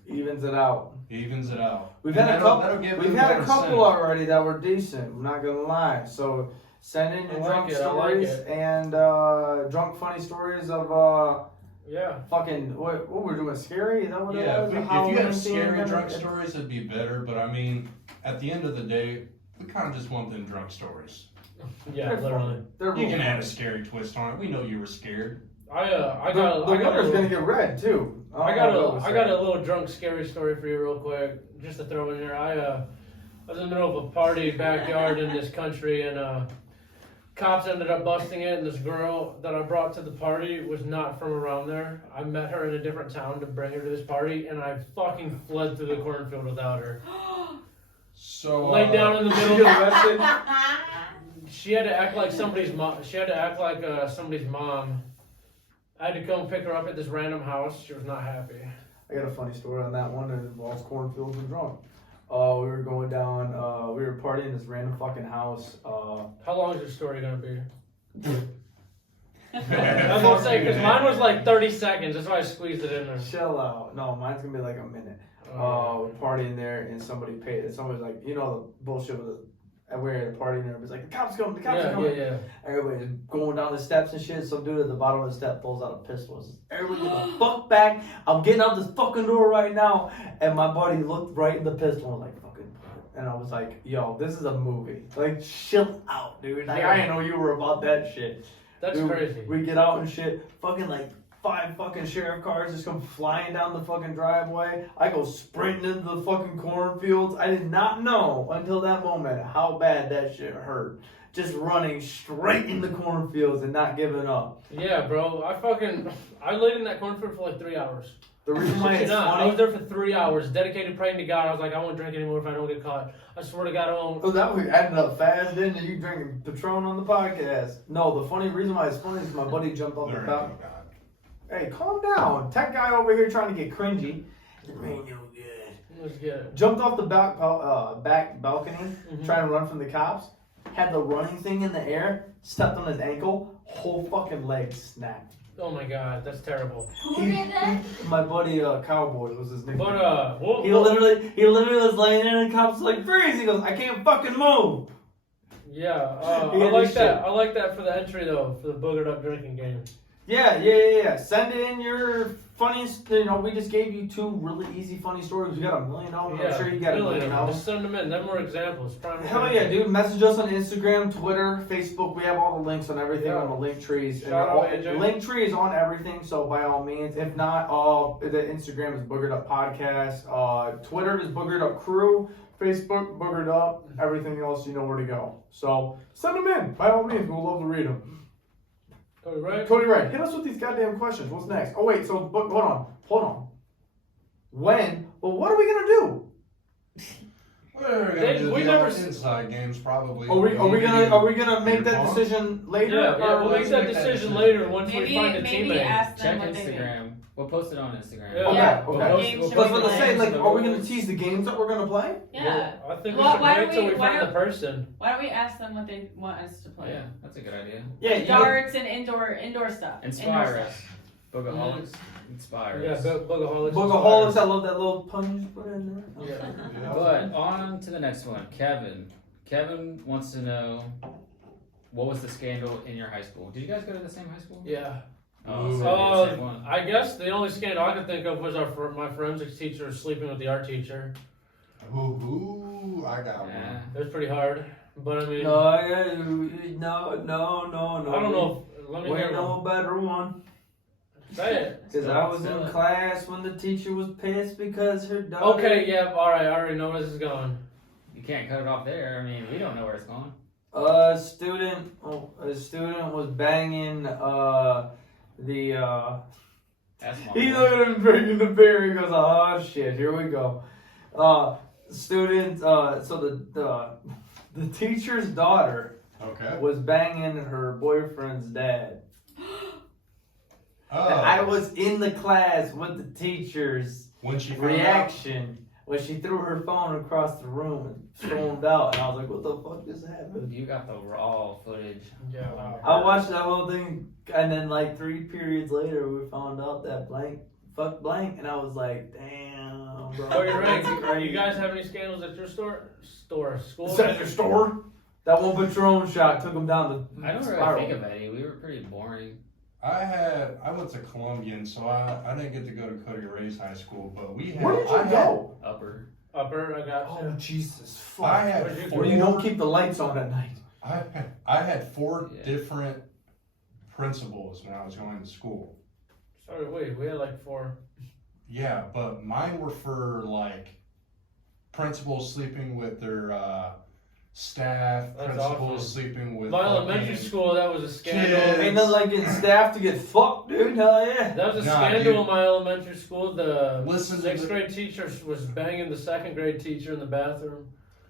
Evens it out. Evens it out. We've And had a that'll- couple. that'll give We've them had a more couple incentive. already that were decent. I'm not gonna lie. So send in your I like drunk it, I like stories it. and drunk funny stories of yeah. fucking what we're doing. Scary? Is that what Yeah, it if was? you have theme scary and drunk everything? stories, it'd be better. But I mean, at the end of the day, we kind of just want them drunk stories. Yeah, They're literally. fun. They're You real can fun. add a scary twist on it. We know you were scared. I The got winner's gonna get red too. I got a little drunk scary story for you real quick, just to throw in here. I was in the middle of a party backyard in this country, and cops ended up busting it. And this girl that I brought to the party was not from around there. I met her in a different town to bring her to this party, and I fucking fled through the cornfield without her. So Laid down in the Did you middle. get arrested? She had to act like somebody's mom. She had to act like somebody's mom. I had to come pick her up at this random house. She was not happy. I got a funny story on that one. It involves cornfields and drunk. We were going down. We were partying in this random fucking house. How long is your story gonna be? I was gonna say, because mine was like 30 seconds. That's why I squeezed it in there. Chill out. No, mine's gonna be like a minute. We're partying there, and somebody paid. And somebody's like, you know, the bullshit with the. And we're at a party, and everybody's like, the cops coming, the cops are coming. Yeah. Everybody's going down the steps and shit. Some dude at the bottom of the step pulls out a pistol. Says, everybody get the fuck back. I'm getting out this fucking door right now. And my buddy looked right in the pistol and was like, fucking. And I was like, yo, this is a movie. Like, chill out, dude. Like, I didn't know you were about that shit. That's Dude, crazy. We get out and shit. Fucking like 5 fucking sheriff cars just come flying down the fucking driveway. I go sprinting into the fucking cornfields. I did not know until that moment how bad that shit hurt. Just running straight in the cornfields and not giving up. Yeah, bro. I laid in that cornfield for like 3 hours. The reason why Shit you it's not. I funny. was there for 3 hours, dedicated praying to God. I was like, I won't drink anymore if I don't get caught. I swear to God, I won't. Oh, that we ended up fast, didn't you? You drinking Patron on the podcast. No, the funny reason why it's funny is my buddy jumped off the There balcony. ain't no God. Hey, calm down. Tech guy over here trying to get cringy. It ain't no good. Let's get it. Jumped off the back balcony, Mhm. trying to run from the cops. Had the running thing in the air, stepped on his ankle, whole fucking leg snapped. Oh my God, that's terrible. Who did that? My buddy Cowboy was his name. But he literally was laying there and the cops was like, freeze! He goes, I can't fucking move. yeah, He I had like his that. shit. I like that for the entry though, for the Boogered Up drinking game. Yeah. Send in your funniest. We just gave you 2 really easy funny stories. We got 1 million of them. I'm sure you got 1 million of them. Just send them in. Them were examples. Hell yeah, dude. Message us on Instagram, Twitter, Facebook. We have all the links on everything on the link trees. Shout out, AJ. Link tree is on everything, so by all means. If not, the Instagram is Boogered Up Podcast. Twitter is Boogered Up Crew. Facebook, Boogered Up. Everything else, you know where to go. So send them in. By all means, we'll love to read them. Cody Wright, hit us with these goddamn questions. What's next? Oh wait, so hold on. When? Well, what are we gonna do? We're gonna do the inside games probably. Are we gonna make that decision later? Yeah, we'll make that decision later once we find a teammate. Ask them Check what Instagram. We'll post it on Instagram. Yeah. Okay. Games But should we let's say, play? are we gonna tease the games that we're gonna play? Yeah. I think we Well, should why wait don't till we- we why find the don't- person. Why don't we ask them what they want us to play? Yeah, that's a good idea. Yeah, Darts and indoor stuff. Inspire Indoor us. stuff. Boogaholics. Inspire Yeah, us. Boogaholics. Boogaholics, I love that little pun you put in there. Yeah. But on to the next one. Kevin wants to know, what was the scandal in your high school? Did you guys go to the same high school? Yeah. Oh, so the same one. I guess the only scandal I could think of was my forensics teacher sleeping with the art teacher. Ooh, I got one. Yeah. It was pretty hard, but I mean, No. I don't know. Let me We hear know one. a better one. Say it. Because I was in class when the teacher was pissed because her daughter. Okay, yeah, all right. I already know where this is going. You can't cut it off there. I mean, we don't know where it's going. A student was banging That's my He's one. looking at him breaking the beer. He goes, "Oh shit, here we go." Students. So the teacher's daughter Okay. was banging her boyfriend's dad. Oh. And I was in the class with the teacher's when she found out. reaction when she threw her phone across the room and stormed out, and I was like, "What the fuck just happened?" You got the raw footage. Yeah. I watched that whole thing, and then like 3 periods later, we found out that fuck blank, and I was like, "Damn, bro." Oh, you're right. That's crazy. You guys have any scandals at your school? Is that your store? That one Patron shot took him down the I don't spiral. really think of any. We were pretty boring. I went to Columbian, so I didn't get to go to Cody Ray's high school, but we had. Where did you go? Upper. I got Oh you. Jesus, fuck! I had Where'd you Where you don't keep the lights on at night. I had 4 Yeah. different principals when I was going to school. Sorry, wait. We had like 4. Yeah, but mine were for like principals sleeping with their staff, That's principals awful. sleeping with My elementary school, that was a scandal. Kids. Ain't nothing like getting staff to get fucked, dude. Hell yeah. That was a Nah, scandal dude. in my elementary school. The Listen to 6th the- grade teacher was banging the 2nd grade teacher in the bathroom.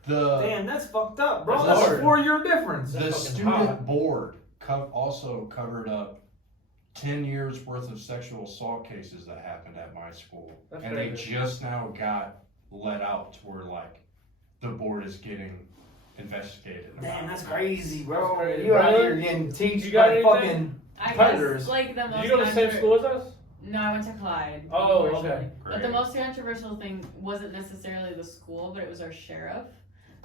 Damn, that's fucked up, bro. That's That's a hard. 4-year difference. The fucking student hot. board also covered up 10 years worth of sexual assault cases that happened at my school. That's and they crazy. just now got let out to where like the board is getting investigated. Damn, about that's it. crazy, bro. That's crazy. You out Brother, here getting teach you got by anything? fucking I predators. guess like the most. Did you go to the same school as us? No, I went to Clyde. Oh, unfortunately. okay. But the Great. most controversial thing wasn't necessarily the school, but it was our sheriff.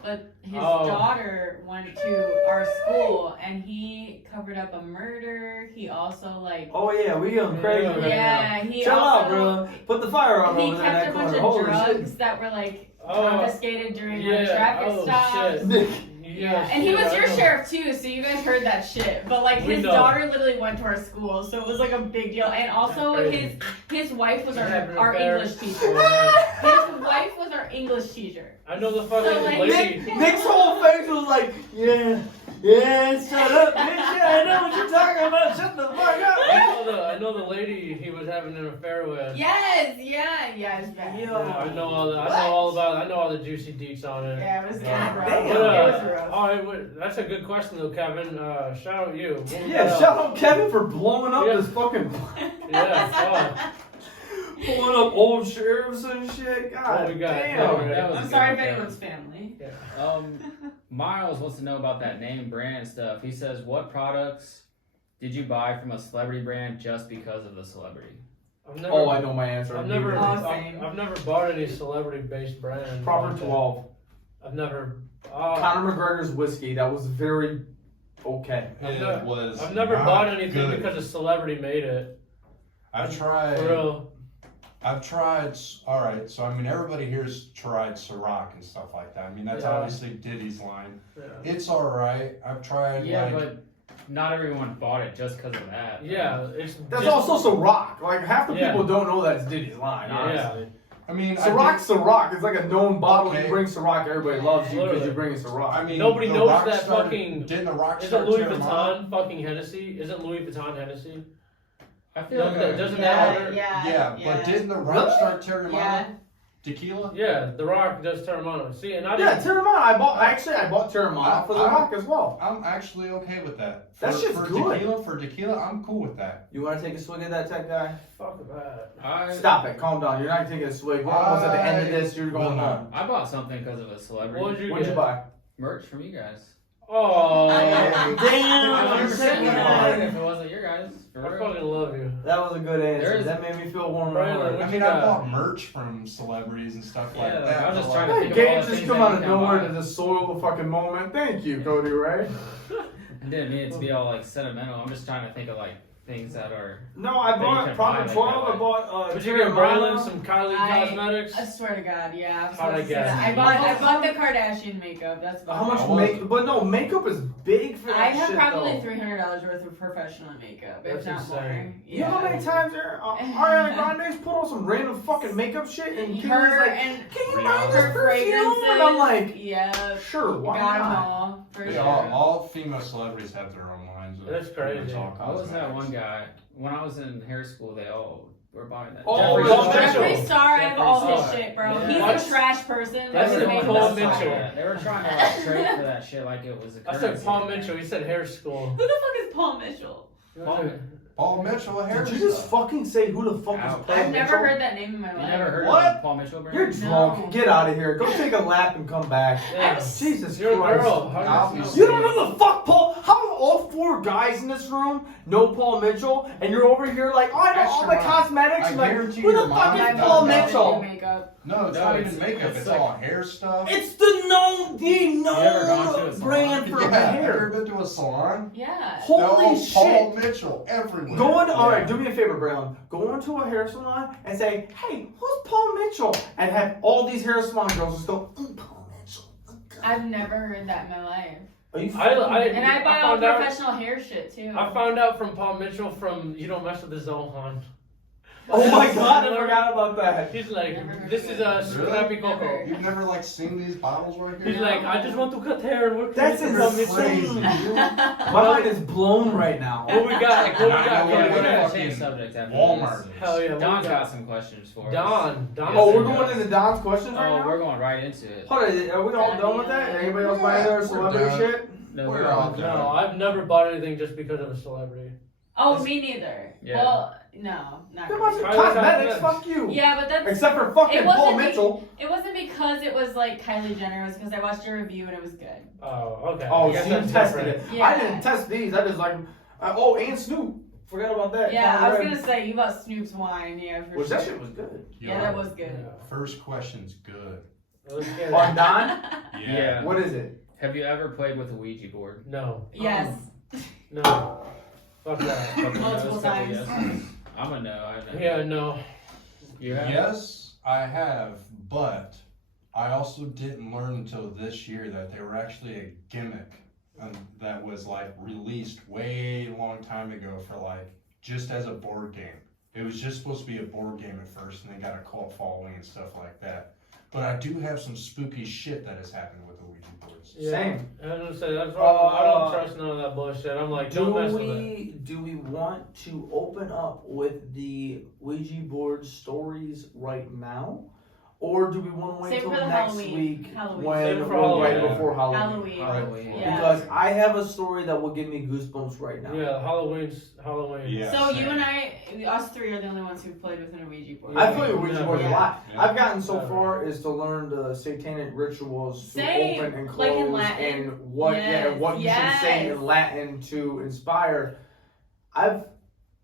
But his Oh. daughter went to our school, and he covered up a murder. He also like. Oh yeah, we going crazy right now. Yeah, he Chill out, also. bro. Put the fire on He over there in kept that a bunch corner. of Holy drugs shit. that were like Oh, confiscated during like yeah. traffic Oh, stops. shit. Nick. Yeah, and he was your sheriff too, so you guys heard that shit. But like We his know. daughter literally went to our school, so it was like a big deal. And also That's crazy. his wife was You had an our affair. English teacher. His wife was our English teacher. I know the fucking So, like, lady. Nick's whole face was like, yeah, shut up, bitch. Yeah, I know what you're talking about. Shut the fuck up. I know the lady he was having an affair with. Yes, yeah, it's bad. Yo. Yeah, I know all the juicy deets on it. Yeah, it was God rough. damn. It was rough. All right, that's a good question though, Kevin. Shout out you. Yeah, shout out Kevin for blowing up Yeah. this fucking. Yeah, Pulling up old sheriffs and shit. God What we got? damn. Oh, that was I'm good, sorry if okay. anyone's family. Miles wants to know about that name brand stuff. He says, what products did you buy from a celebrity brand just because of the celebrity? I've never, Oh, I know my answer. I've never, same. I've never bought any celebrity-based brand. Proper 12. I've never. Conor McGregor's whiskey. That was very Okay. I've never bought anything because a celebrity made it. I've tried. For real. Alright, so I mean, everybody here's tried Ciroc and stuff like that. I mean, that's obviously Diddy's line. Yeah. It's alright. I've tried, Yeah, but not everyone bought it just because of that. Yeah, That's also Ciroc. Like, half the people don't know that's Diddy's line, Yeah. honestly. I mean, Ciroc. It's like a known bottle. Okay. You bring Ciroc, everybody loves you because Literally. you're bringing Ciroc. I mean, Nobody the knows Rock that started- fucking. Didn't the Rock Isn't start Louis Terramana? Vuitton fucking Hennessy? Isn't Louis Vuitton Hennessy? I feel No, like doesn't Yeah, that order? yeah. But didn't the Rock Really? start Terramana? Yeah. Tequila? Yeah, The Rock does Terramana. See, and I Yeah, didn't. Terramana. I bought Terramana for the Rock as well. I'm actually okay with that. That shit's for good. For tequila, I'm cool with that. You want to take a swig of that, tech guy? Fuck that. Stop it. Calm down. You're not taking a swig. We're almost at the end of this. You're going home. I bought something because of a celebrity. What'd you What'd you get? buy? Merch from you guys. Oh, Damn. I you would said have that. if it wasn't your guys. For I real. fucking love you. That was a good answer. There is- That made me feel warm Right, and like, heart. what I you mean, I got? bought merch from celebrities and stuff like Yeah, that. I was but just like- trying to Hey, think of all games the just things come that out you of can nowhere buy. to just soil the fucking moment. Thank you, Cody, right? I didn't mean it to be all like sentimental. I'm just trying to think of like things that are. No, I That you bought can Proper buy like 12. that. I bought But you get Braylon Terramana. some Kylie I Cosmetics. swear to God, yeah. I was How'd about I to say guess? that. I bought the Kardashian makeup. That's about How much I was- makeup? But no, makeup is big for that I have shit, probably though. $300 worth of professional makeup, if That's not more. insane. You know how many times Ariana Grande's put on some random fucking makeup shit and Kim was Her like, and "Can you buy Rihanna. this her perfume?" fragrances. And I'm like, yeah, "Sure, why got them not?" all for Yeah, sure. all female celebrities have their own lines. Of That's pretty much crazy. all I was that cosmetics. one guy when I was in hair school. They all were buying that. Oh, Jeffree Paul Star. Mitchell. Jeffree Star, I have all his Jeffree shit, bro. Star. He's Yeah. a trash person. That's That's the made Paul him Mitchell. trash. They were trying to like trade for that shit like it was a I currency. said Paul Mitchell. He said hair school. Who the fuck is Paul Mitchell? Paul Mitchell, a hair Did you just stuff. fucking say who the fuck is Ouch. Paul I've never Mitchell? heard that name in my You life. never heard What? of Paul Mitchell? Brandon? You're drunk. No. Get out of here. Go take a lap and come back. Yeah. Jesus You're a Christ. girl. How do you Obviously. You don't know the fuck Paul. How do all four guys in this room know Paul Mitchell, and you're over here like, oh, I know all the Extra. cosmetics. I I'm like, guarantee who the your fuck mom is My knows Paul mom doesn't Mitchell? do makeup. No, it's No, not it's- even makeup. it's It's like- all hair stuff. It's the known ever gone to a salon? brand for yeah, have you ever hair. been to a salon? Yeah. Holy No, shit. Paul Mitchell everywhere. Go on, all right, Yeah. do me a favor, Braylon. Go into a hair salon and say, hey, who's Paul Mitchell? And have all these hair salon girls just go, Paul Mitchell. I've never heard that in my life. Are you And I buy all found out- professional hair shit too. I found out from Paul Mitchell from You Don't Mess with the Zohan. Oh my god, I forgot about that. He's like, Never heard this of is it. a Really? scrappy cocoa. Never. You've never like seen these bottles right here? He's like, I just want to cut hair and work. That's for Paul Mitchell." insane. My mind is blown right now. What we got? What we got? I know Yeah, Cody? we're what gonna fucking change subject after Walmart. this. Hell yeah, what Don we got got? some questions for us. Don. Oh, Yes, we're sir. going into Don's questions right Oh, now? we're going right into it. Hold on, are we all done with that? Anybody else buy their We're celebrity done. shit? No, We're we're all all done. No, I've never bought anything just because of a celebrity. Oh, me neither. Yeah. Well, no, not Come on, really. Kylie cosmetics, Cosmetics. fuck you. Yeah, but that's Except for fucking It Paul wasn't me. Mitchell. it wasn't because it was like Kylie Jenner. It was because I watched a review and it was good. Oh, okay. Oh, I guess so you that's tested different. it. Yeah. I didn't test these. I just like, oh, and Snoop. Forgot about that. Yeah, Colin I was Red. gonna say you bought Snoop's wine. Yeah, for Which sure. that shit was good. Yeah, that was good. Yeah. First question's good. Let's get it. On Don? Yeah. What is it? Have you ever played with a Ouija board? No. Yes. No. Fuck that. Couple Multiple no's, couple times. yeses. I'm a no. I know. Yeah, no. You have? Yes, I have, but I also didn't learn until this year that they were actually a gimmick that was like released way long time ago for like just as a board game. It was just supposed to be a board game at first, and they got a cult following and stuff like that. But I do have some spooky shit that has happened with the Ouija boards. Yeah. Same. I was gonna say that's why I don't trust none of that bullshit. I'm like, don't mess with it. Do we want to open up with the Ouija board stories right now? Or do we want to wait Save till for the next Halloween. week Halloween. when Save it for or right Halloween. before Halloween? Halloween. Halloween. Yeah. Because I have a story that will give me goosebumps right now. Yeah, Halloween's Halloween. Yeah. So same. you and us three are the only ones who've played with an Ouija board. I play with Ouija Yeah. boards a lot. Yeah. I've gotten so Yeah. far is to learn the satanic rituals to Same. open and Like in close Latin. and what Yes. what you should say Yes. in Latin to inspire.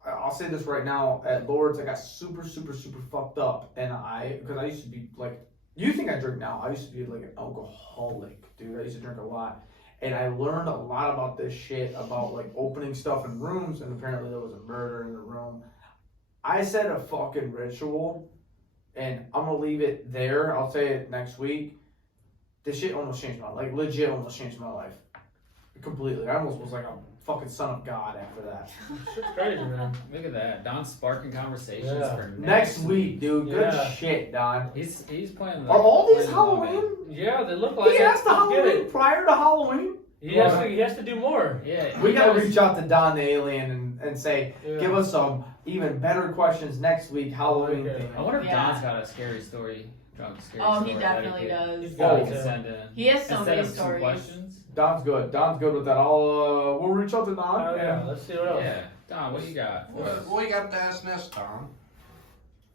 I'll say this right now, at Lord's I got super fucked up, and because I used to be like, you think I drink now, I used to be like an alcoholic, dude. I used to drink a lot. and I learned a lot about this shit about like opening stuff in rooms, and apparently there was a murder in the room. I said a fucking ritual, and I'm gonna leave it there. I'll say it next week. This shit almost changed my life. Like, legit almost changed my life. Completely. I almost was like a fucking son of God after that. Shit's crazy, man. Look at that. Don's sparking conversations Yeah. for Next week, dude. Good Yeah. shit, Don. He's playing the. Are all these playing the long game. Halloween? Yeah, they look like He it. asked the Let's get Halloween it. prior to Halloween. He has to do more. Yeah. We he gotta knows- reach out to Don the Alien and say, Yeah. give us some even better questions next week, Halloween Okay. theme. I wonder if Yeah. Don's got a scary story. Drunk scary Oh, story. he that definitely could- does. got He it, can yeah. send in. He has so Instead many of some stories. questions. Don's good. Don's good with that. We'll reach out to Don. Oh, yeah. Let's see what else. Yeah. Don, what you got? for us? What you got to ask next, Tom?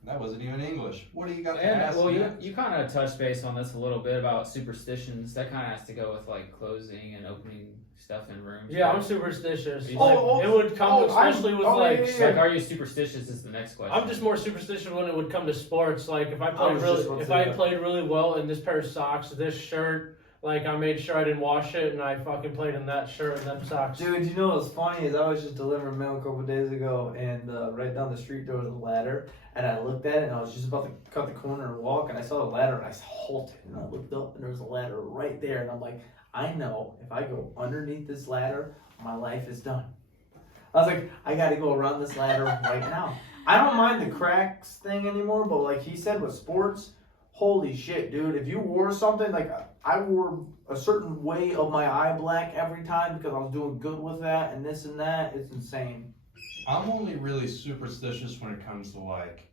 That wasn't even English. What do you got to Yeah, ask well, next? you kind of touched base on this a little bit about superstitions. That kind of has to go with like closing and opening stuff in rooms. Yeah, I'm superstitious. Oh, Like, oh, it would come, oh, especially with oh, like. yeah, yeah. Like, are you superstitious? Is the next question. I'm just more superstitious when it would come to sports. Like if I I played was really, just about to if say I that. played really well in this pair of socks, this shirt, like I made sure I didn't wash it, and I fucking played in that shirt and them socks. Dude, you know what's funny is I was just delivering mail a couple days ago, and right down the street there was a ladder, and I looked at it, and I was just about to cut the corner and walk, and I saw the ladder, and I halted, and I looked up, and there was a ladder right there, and I'm like, I know if I go underneath this ladder, my life is done. I was like, I gotta go around this ladder right now. I don't mind the cracks thing anymore, but like he said with sports, holy shit, dude, if you wore something, like I wore a certain way of my eye black every time because I was doing good with that and this and that, it's insane. I'm only really superstitious when it comes to like,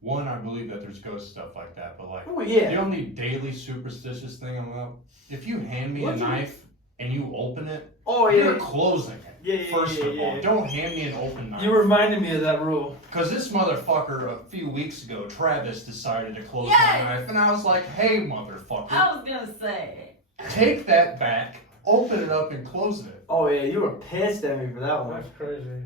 one, I believe that there's ghost stuff like that, but like, Oh yeah. the only daily superstitious thing I'm about, if you hand me a knife and you open it, Oh you're yeah. closing it. Yeah, First of all, yeah. don't hand me an open knife. You reminded me of that rule. Because this motherfucker a few weeks ago, Travis, decided to close Yes! my knife, and I was like, hey, motherfucker, I was gonna say. take that back, open it up, and close it. Oh yeah, you were pissed at me for that one. That's crazy.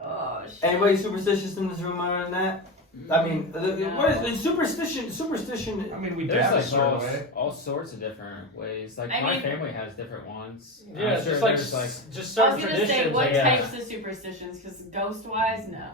Oh shit. Anybody superstitious in this room other than that? I mean, what is superstition? Superstition. I mean, we There's dab a like certain way. all sorts of different ways. Like I my mean- family has different ones. Yeah, I'm sure just like there's like just I certain was gonna say, traditions. what I guess. types of superstitions? Because ghost-wise, no.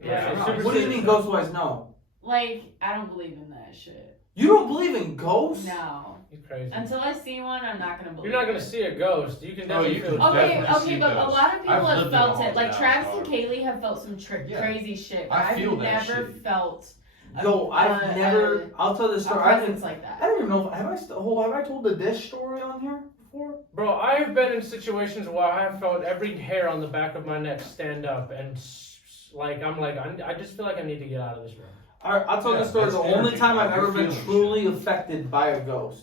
Yeah, Like, no, superstition- What do you mean ghost-wise? No. Like, I don't believe in that shit. You don't believe in ghosts? No. You're crazy. Until I see one, I'm not gonna believe. You're not gonna it. see a ghost. You can Oh, definitely you feel can it. Okay, definitely okay, see but a ghosts. lot of people I've have lived in felt a it. Like haunted Travis house, and Kaylee have felt some Yeah. crazy shit. I I've feel that never shit. felt Yo, I've never. I'll tell this a story. I presence didn't. like that. I don't even know. Have I told the dish story on here before? Bro, I have been in situations where I have felt every hair on the back of my neck stand up, and I just feel like I need to get out of this room. I'll tell Yeah, this story. that's The only energy, time I've like, ever you're been feeling truly affected by a ghost,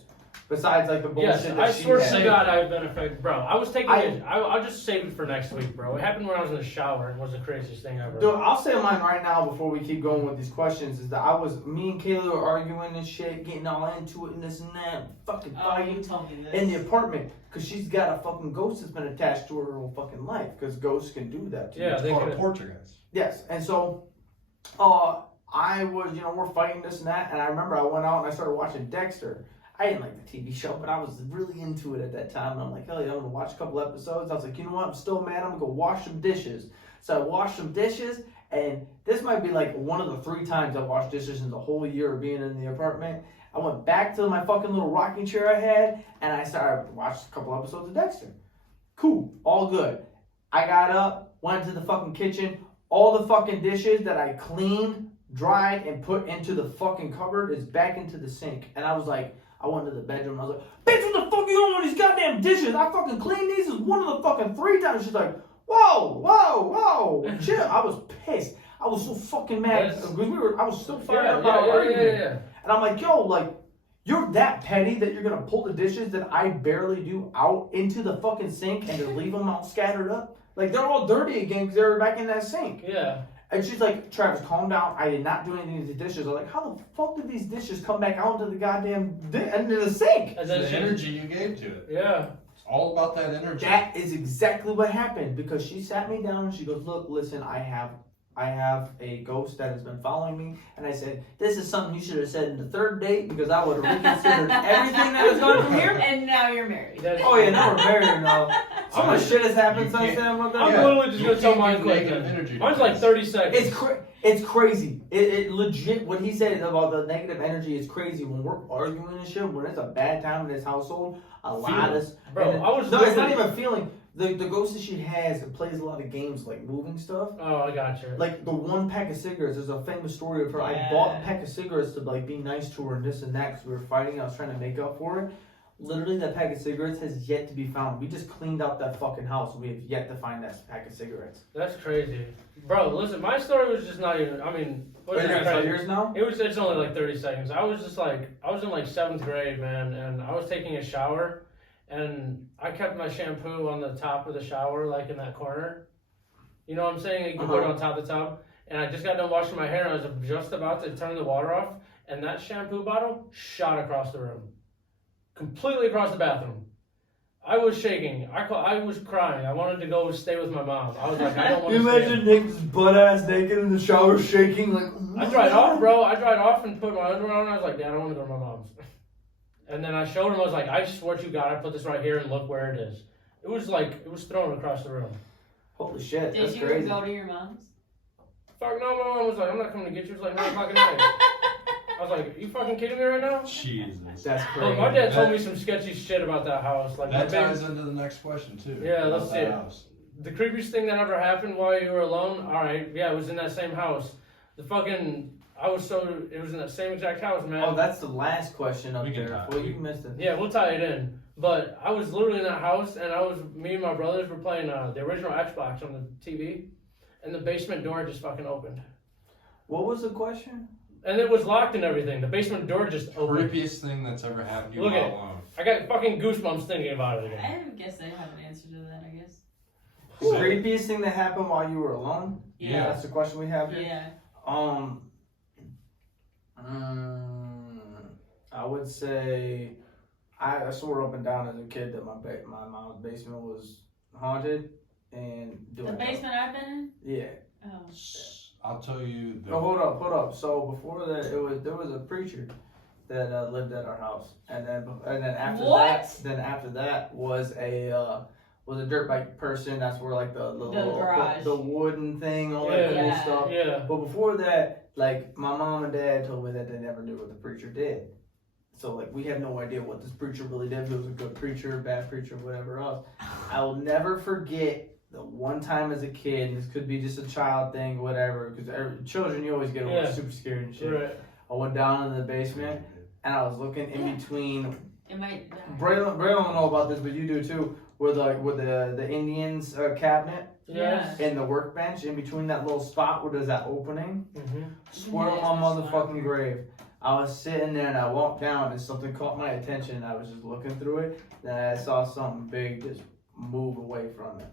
besides like the bullshit Yes, that I she swear had. to God, I've been affected, bro. I was taking I- it. I'll just save it for next week, bro. It happened when I was in the shower. and It was the craziest thing ever. Dude, I'll say mine right now before we keep going with these questions. Is that me and Kaylee were arguing and shit, getting all into it and this and that, fucking Oh, fighting you told me this. in the apartment because she's got a fucking ghost that's been attached to her whole fucking life because ghosts can do that to you. Yeah, It's they called a could. poltergeist. Yes, and so, I was, we're fighting this and that, and I remember I went out and I started watching Dexter. I didn't like the TV show, but I was really into it at that time, and I'm like, hell yeah, I'm gonna watch a couple episodes. I was like, you know what, I'm still mad, I'm gonna go wash some dishes. So I washed some dishes, and this might be like one of the 3 times I washed dishes in the whole year of being in the apartment. I went back to my fucking little rocking chair I had, and I started watched a couple episodes of Dexter. Cool, all good. I got up, went to the fucking kitchen, all the fucking dishes that I cleaned, dried, and put into the fucking cupboard is back into the sink. And I was like, I went to the bedroom, I was like, bitch, what the fuck you doing with these goddamn dishes? I fucking cleaned these is one of the fucking 3 times. She's like, whoa, chill. I was pissed. I was so fucking mad Yes. because I was still fired up about our argument. yeah. And I'm like, yo, like, you're that petty that you're gonna pull the dishes that I barely do out into the fucking sink and just leave them all scattered up? Like, they're all dirty again because they were back in that sink. Yeah. And she's like, Travis, calm down. I did not do anything to the dishes. I'm like, how the fuck did these dishes come back out into the goddamn into the sink? And It's then the she, energy you gave to it. yeah. It's all about that energy. That is exactly what happened because she sat me down and she goes, look, listen, I have I have a ghost that has been following me, and I said, this is something you should have said in the third date because I would have reconsidered everything that has gone from here. And now you're married. Oh yeah, now we're married now. So much shit has happened since then with I'm that. literally just gonna tell mine quick. negative energy. Mine's like 30 seconds. It's crazy. It legit, what he said about the negative energy is crazy. When we're arguing and shit, when it's a bad time in this household, a lot of... Bro, and I was no, it's not literally- even feeling... The ghost that she has, it plays a lot of games like moving stuff. Oh, I got you. Like the one pack of cigarettes, there's a famous story of her. I bought a pack of cigarettes to like be nice to her and this and that because we were fighting. I was trying to make up for it. Literally, that pack of cigarettes has yet to be found. We just cleaned out that fucking house. We have yet to find that pack of cigarettes. That's crazy. Bro, listen, my story was just not even, I mean, Wait, you're crazy? yours now? It's only like 30 seconds. I was in like 7th grade, man, and I was taking a shower, and I kept my shampoo on the top of the shower, like in that corner. You know what I'm saying? You can put it on top of the tub. And I just got done washing my hair, and I was just about to turn the water off, and that shampoo bottle shot across the room. Completely across the bathroom. I was shaking. I was crying. I wanted to go stay with my mom. I was like, I don't want to stay. Nick's butt ass naked in the shower shaking like... I dried off, bro. I dried off and put my underwear on. I was like, Dad, I want to go to my mom's. And then I showed him. I was like, I swear to God, I put this right here and look where it is. It was thrown across the room. Holy shit, Did that's you crazy. go to your mom's? Fuck no, my mom was like, I'm not coming to get you. It was like 9 o'clock at night. I was like, you fucking kidding me right now? Jesus. That's Oh, crazy. my dad told me some sketchy shit about that house. Like That the big- ties into the next question too. Yeah, about let's that see it. house. The creepiest thing that ever happened while you were alone? Alright, yeah, it was in that same house. It was in that same exact house, man. Oh, that's the last question up We can there. tie Well, it. you missed it. Yeah, we'll tie it in. But I was literally in that house, and me and my brothers were playing the original Xbox on the TV, and the basement door just fucking opened. What was the question? And it was locked and everything. The basement door just opened. Creepiest thing that's ever happened to you Look while at it. alone. I got fucking goosebumps thinking about it again. I guess I have an answer to that, I guess. So- Creepiest thing that happened while you were alone? Yeah. That's the question we have here? Yeah. I would say I swore up and down as a kid that my mom's basement was haunted and The doing basement I've been in? Yeah. Oh. I'll tell you. No, hold up. So before that, there was a preacher that lived at our house, and then after What? that was a dirt bike person. That's where like the garage. the wooden thing, all that cool Yeah. stuff. Yeah. But before that, like my mom and dad told me that they never knew what the preacher did. So like we have no idea what this preacher really did. If he was a good preacher, bad preacher, whatever else. I will never forget the one time as a kid. And this could be just a child thing, whatever. Because children, you always get super scared and shit. Right. I went down in the basement and I was looking in between. It might. Braylon don't know about this, but you do too. With the Indians cabinet Yes. and the workbench in between that little spot where there's that opening. Mm-hmm. Swear on my motherfucking grave. I was sitting there and I walked down and something caught my attention and I was just looking through it. Then I saw something big just move away from it.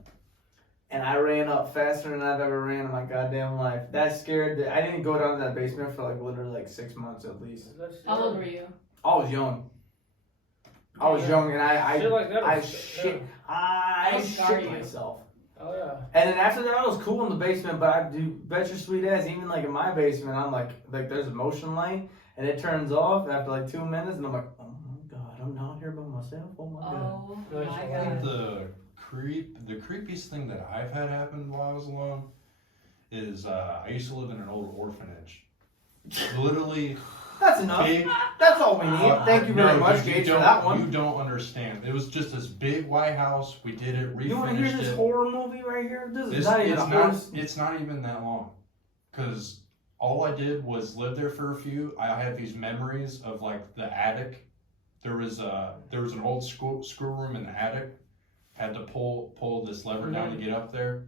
And I ran up faster than I've ever ran in my goddamn life. That scared I didn't go down to that basement for like literally like 6 months at least. How old were you? I was young. And I Shit like that I was- shit That'll scar shit you. myself. Oh yeah. And then after that, I was cool in the basement, but I do bet your sweet ass, even like in my basement, I'm like there's a motion light, and it turns off after like 2 minutes, and I'm like, oh my god, I'm down here by myself. Oh my god. Oh Nice. my I think god. the creepiest thing that I've had happen while I was alone is I used to live in an old orphanage. Literally, That's enough. big. That's all we need. Thank you very No, much, you Gage, for don't- that one. You don't understand. It was just this big white house. We did it, You want to hear refinished this it. horror movie right here? This is It's, not even it's a not. horror. It's not even that long, because all I did was live there for a few. I had these memories of like the attic. There was an old screw room in the attic. Had to pull this lever down to get up there.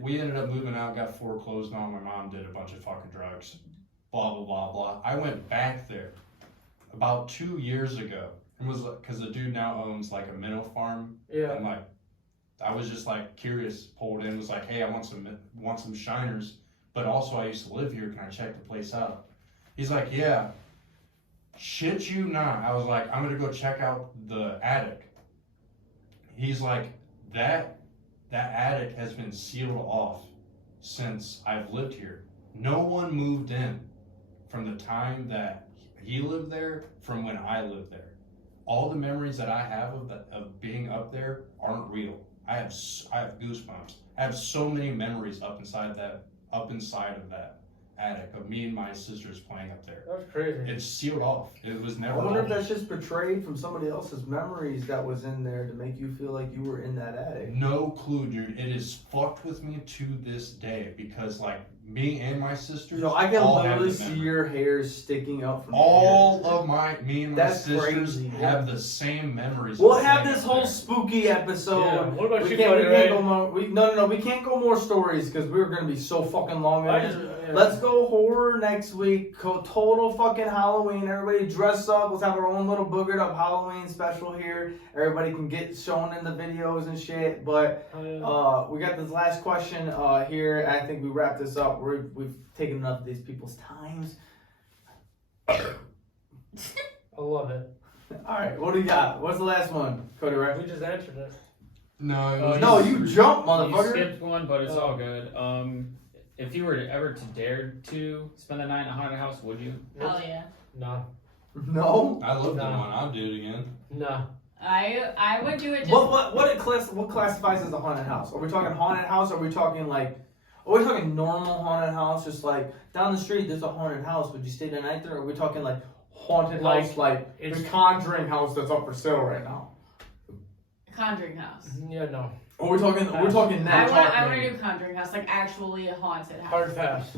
We ended up moving out, got foreclosed on. My mom did a bunch of fucking drugs. Blah blah blah blah. I went back there about 2 years ago. It was because the dude now owns like a minnow farm. Yeah. And like, I was just like curious, pulled in, was like, hey, I want some shiners, but also I used to live here. Can I check the place out? He's like, yeah. Shit you not. I was like, I'm gonna go check out the attic. He's like, that attic has been sealed off. since I've lived here. No one moved in from the time that he lived there from when I lived there. All the memories that I have of being up there aren't real. I have goosebumps. I have so many memories up inside of that attic of me and my sisters playing up there. That's crazy. It's sealed off. It was I never wonder if opened. that's just portrayed from somebody else's memories that was in there to make you feel like you were in that attic. No clue, dude. It is fucked with me to this day because, like, me and my sisters. I can all have literally the see memory. your hairs sticking out from All your of me and my That's sisters crazy, have the same memories. We'll of have playing this up whole there. spooky episode. Yeah. What about We you, can't, Cody, we can't right? go more. We can't go more stories because we're gonna be so fucking long. I in just, it. yeah. Let's go horror next week. Total fucking Halloween. Everybody dress up. Let's have our own little boogered up Halloween special here. Everybody can get shown in the videos and shit. But we got this last question here. I think we wrap this up. We've taken enough of these people's times. I love it. All right, what do you got? What's the last one, Cody? Right? We just answered it. No, it Oh, was No, you jumped, You motherfucker. skipped one, but it's all good. If you were ever to dare to spend the night in a haunted house, would you? Hell yeah. No. No. I loved No. that one. I'll do it again. No. I would do it just. What classifies as a haunted house? Are we talking haunted house? Are we talking like? Are we talking normal haunted house? Just like down the street, there's a haunted house. Would you stay the night there? Or are we talking like haunted Like, house, like it's- the Conjuring house that's up for sale right now? Conjuring house. Yeah, no. Are we talking? We're talking I that. want to do Conjuring house, like actually a haunted house. Hard pass.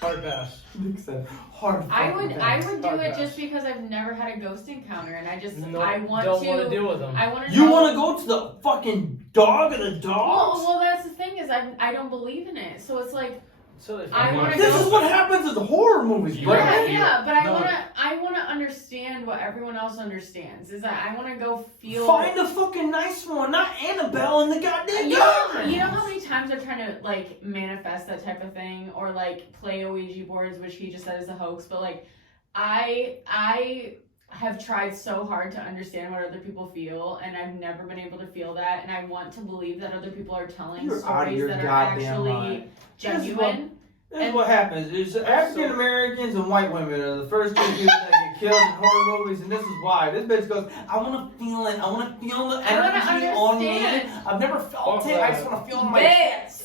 Hard pass. Nick said hard. I fucking would pass. do Hard it pass. just because I've never had a ghost encounter, and I just No, I want don't to. want to deal with them. I want to. You want to go to the fucking dog of the dogs? Well, that's the thing is I don't believe in it, so it's like So if I you wanna want This go- is what happens in the horror movies, You bro. yeah, gotta feel- yeah, but no. I wanna understand what everyone else understands. Is that I wanna go feel. Find a fucking nice one, not Annabelle and the goddamn You government. know how many times they're trying to like manifest that type of thing or like play Ouija boards, which he just said is a hoax, but like I have tried so hard to understand what other people feel, and I've never been able to feel that, and I want to believe that other people are telling You're out of stories your that are goddamn actually mind. genuine. This is what happens. It's African Americans and white women are the first two people that get killed in horror movies, and this is why. This bitch goes, I want to feel it. I want to feel the I wanna energy on me. understand. I've never felt Fuck it. I that. just want to feel it on my. Bitch!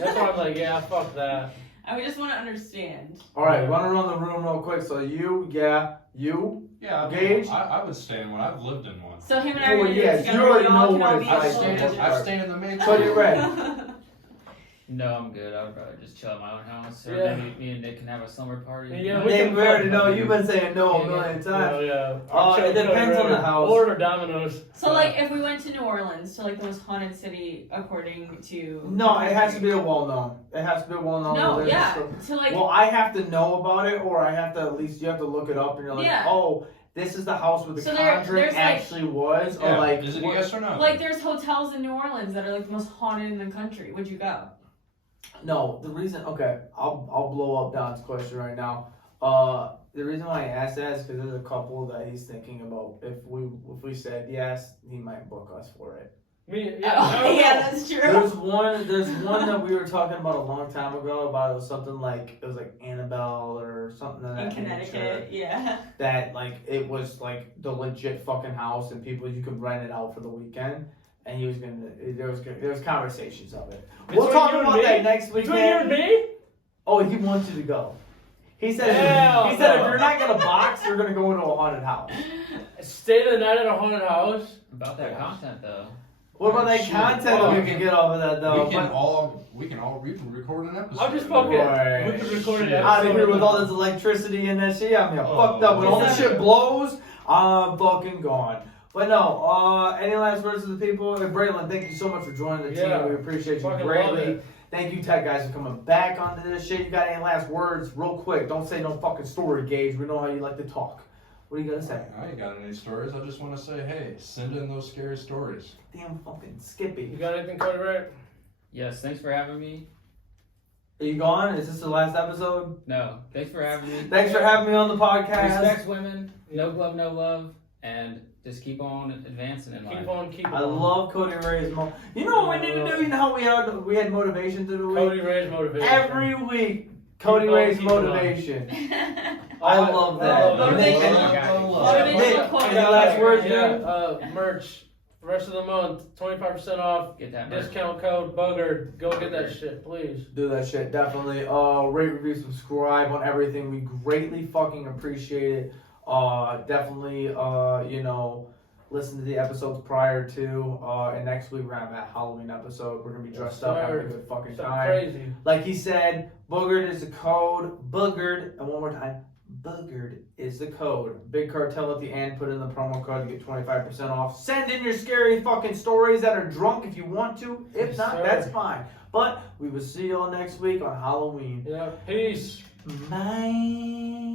That's why I'm like, yeah, fuck that. I would just want to understand. All right, run around the room real quick. So you. Yeah, Gage? I would stay in one. I've lived in one. So him and I are Well, gonna do yes, it together. you already We all know can what all it's be like. equal Stand judges. I've stayed in the main. So you're ready. No, I'm good. I would rather just chill at my own house, or Yeah. maybe me and Nick can have a slumber party. Yeah, Dave, we already know. You've been saying no a million times. Yeah. It depends on the house. Order Domino's. So like if we went to New Orleans, to like the most haunted city according to No, it has to be a well-known. It has to be a well-known. No, religious yeah. story. To like Well, I have to know about it, or I have to at least you have to look it up, and you're like, Yeah. oh, this is the house where the So there- Conjuring there's, like- actually was, Yeah. or like, Is it a what- yes or no? like there's hotels in New Orleans that are like the most haunted in the country. Would you go? No, the reason. Okay, I'll blow up Don's question right now. The reason why I asked that is because there's a couple that he's thinking about. If we said yes, he might book us for it. Me, yeah, I don't yeah, know. that's true. There's one that we were talking about a long time ago about it was something like it was like Annabelle or something of In that Connecticut, nature. yeah. That like it was like the legit fucking house and people you could rent it out for the weekend. And he was there was conversations of it. We'll Between talk you and about me? that next Between you weekend. and me? Oh, he wants you to go. He said Hell he said no. if you're not gonna box, you're gonna go into a haunted house. Stay the night at a haunted house. About that content though. What about that Shit. content Well, we can get off of that though? we can all record an episode. I'm just fucking. Right. We could record it. Shit. Out of here with all this electricity and that shit, yeah, I'm fucked up. When all this Yeah. shit blows, I'm fucking gone. But no, any last words to the people? And Braylon, thank you so much for joining the Yeah. team. We appreciate you Fucking love greatly. it. Thank you, Tech guys, for coming back onto this shit. You got any last words, real quick? Don't say no fucking story, Gage. We know how you like to talk. What are you gonna say? I ain't got any stories. I just want to say, hey, send in those scary stories. Damn fucking Skippy. You got anything, Cody? Right? Yes, thanks for having me. Are you gone? Is this the last episode? No, thanks for having me. Thanks for having me on the podcast. Respect women. No glove, no love. and just keep on advancing in life. Keep on keeping I on. love Cody Ray's You know what we need to do? You know how we had motivation to the week? Cody Ray's motivation. Every week, Cody Keep on Ray's keeping on. motivation. I love that. Motivation. Nick, any last words, Yeah, dude? merch. Rest of the month, 25% off. Get that merch. Discount code Boogered. Go get that shit, please. Do that shit, definitely. Rate, review, subscribe on everything. We greatly fucking appreciate it. Definitely, listen to the episodes prior to. And next week we're gonna have a Halloween episode. We're gonna be dressed up, having a good fucking So time. crazy. Like he said, Boogered is the code. Boogered, and one more time, Boogered is the code. Big cartel at the end. Put in the promo code to get 25% off. Send in your scary fucking stories that are drunk if you want to. If Yes, not, sir. that's fine. But we will see you all next week on Halloween. Yeah. Peace. Bye.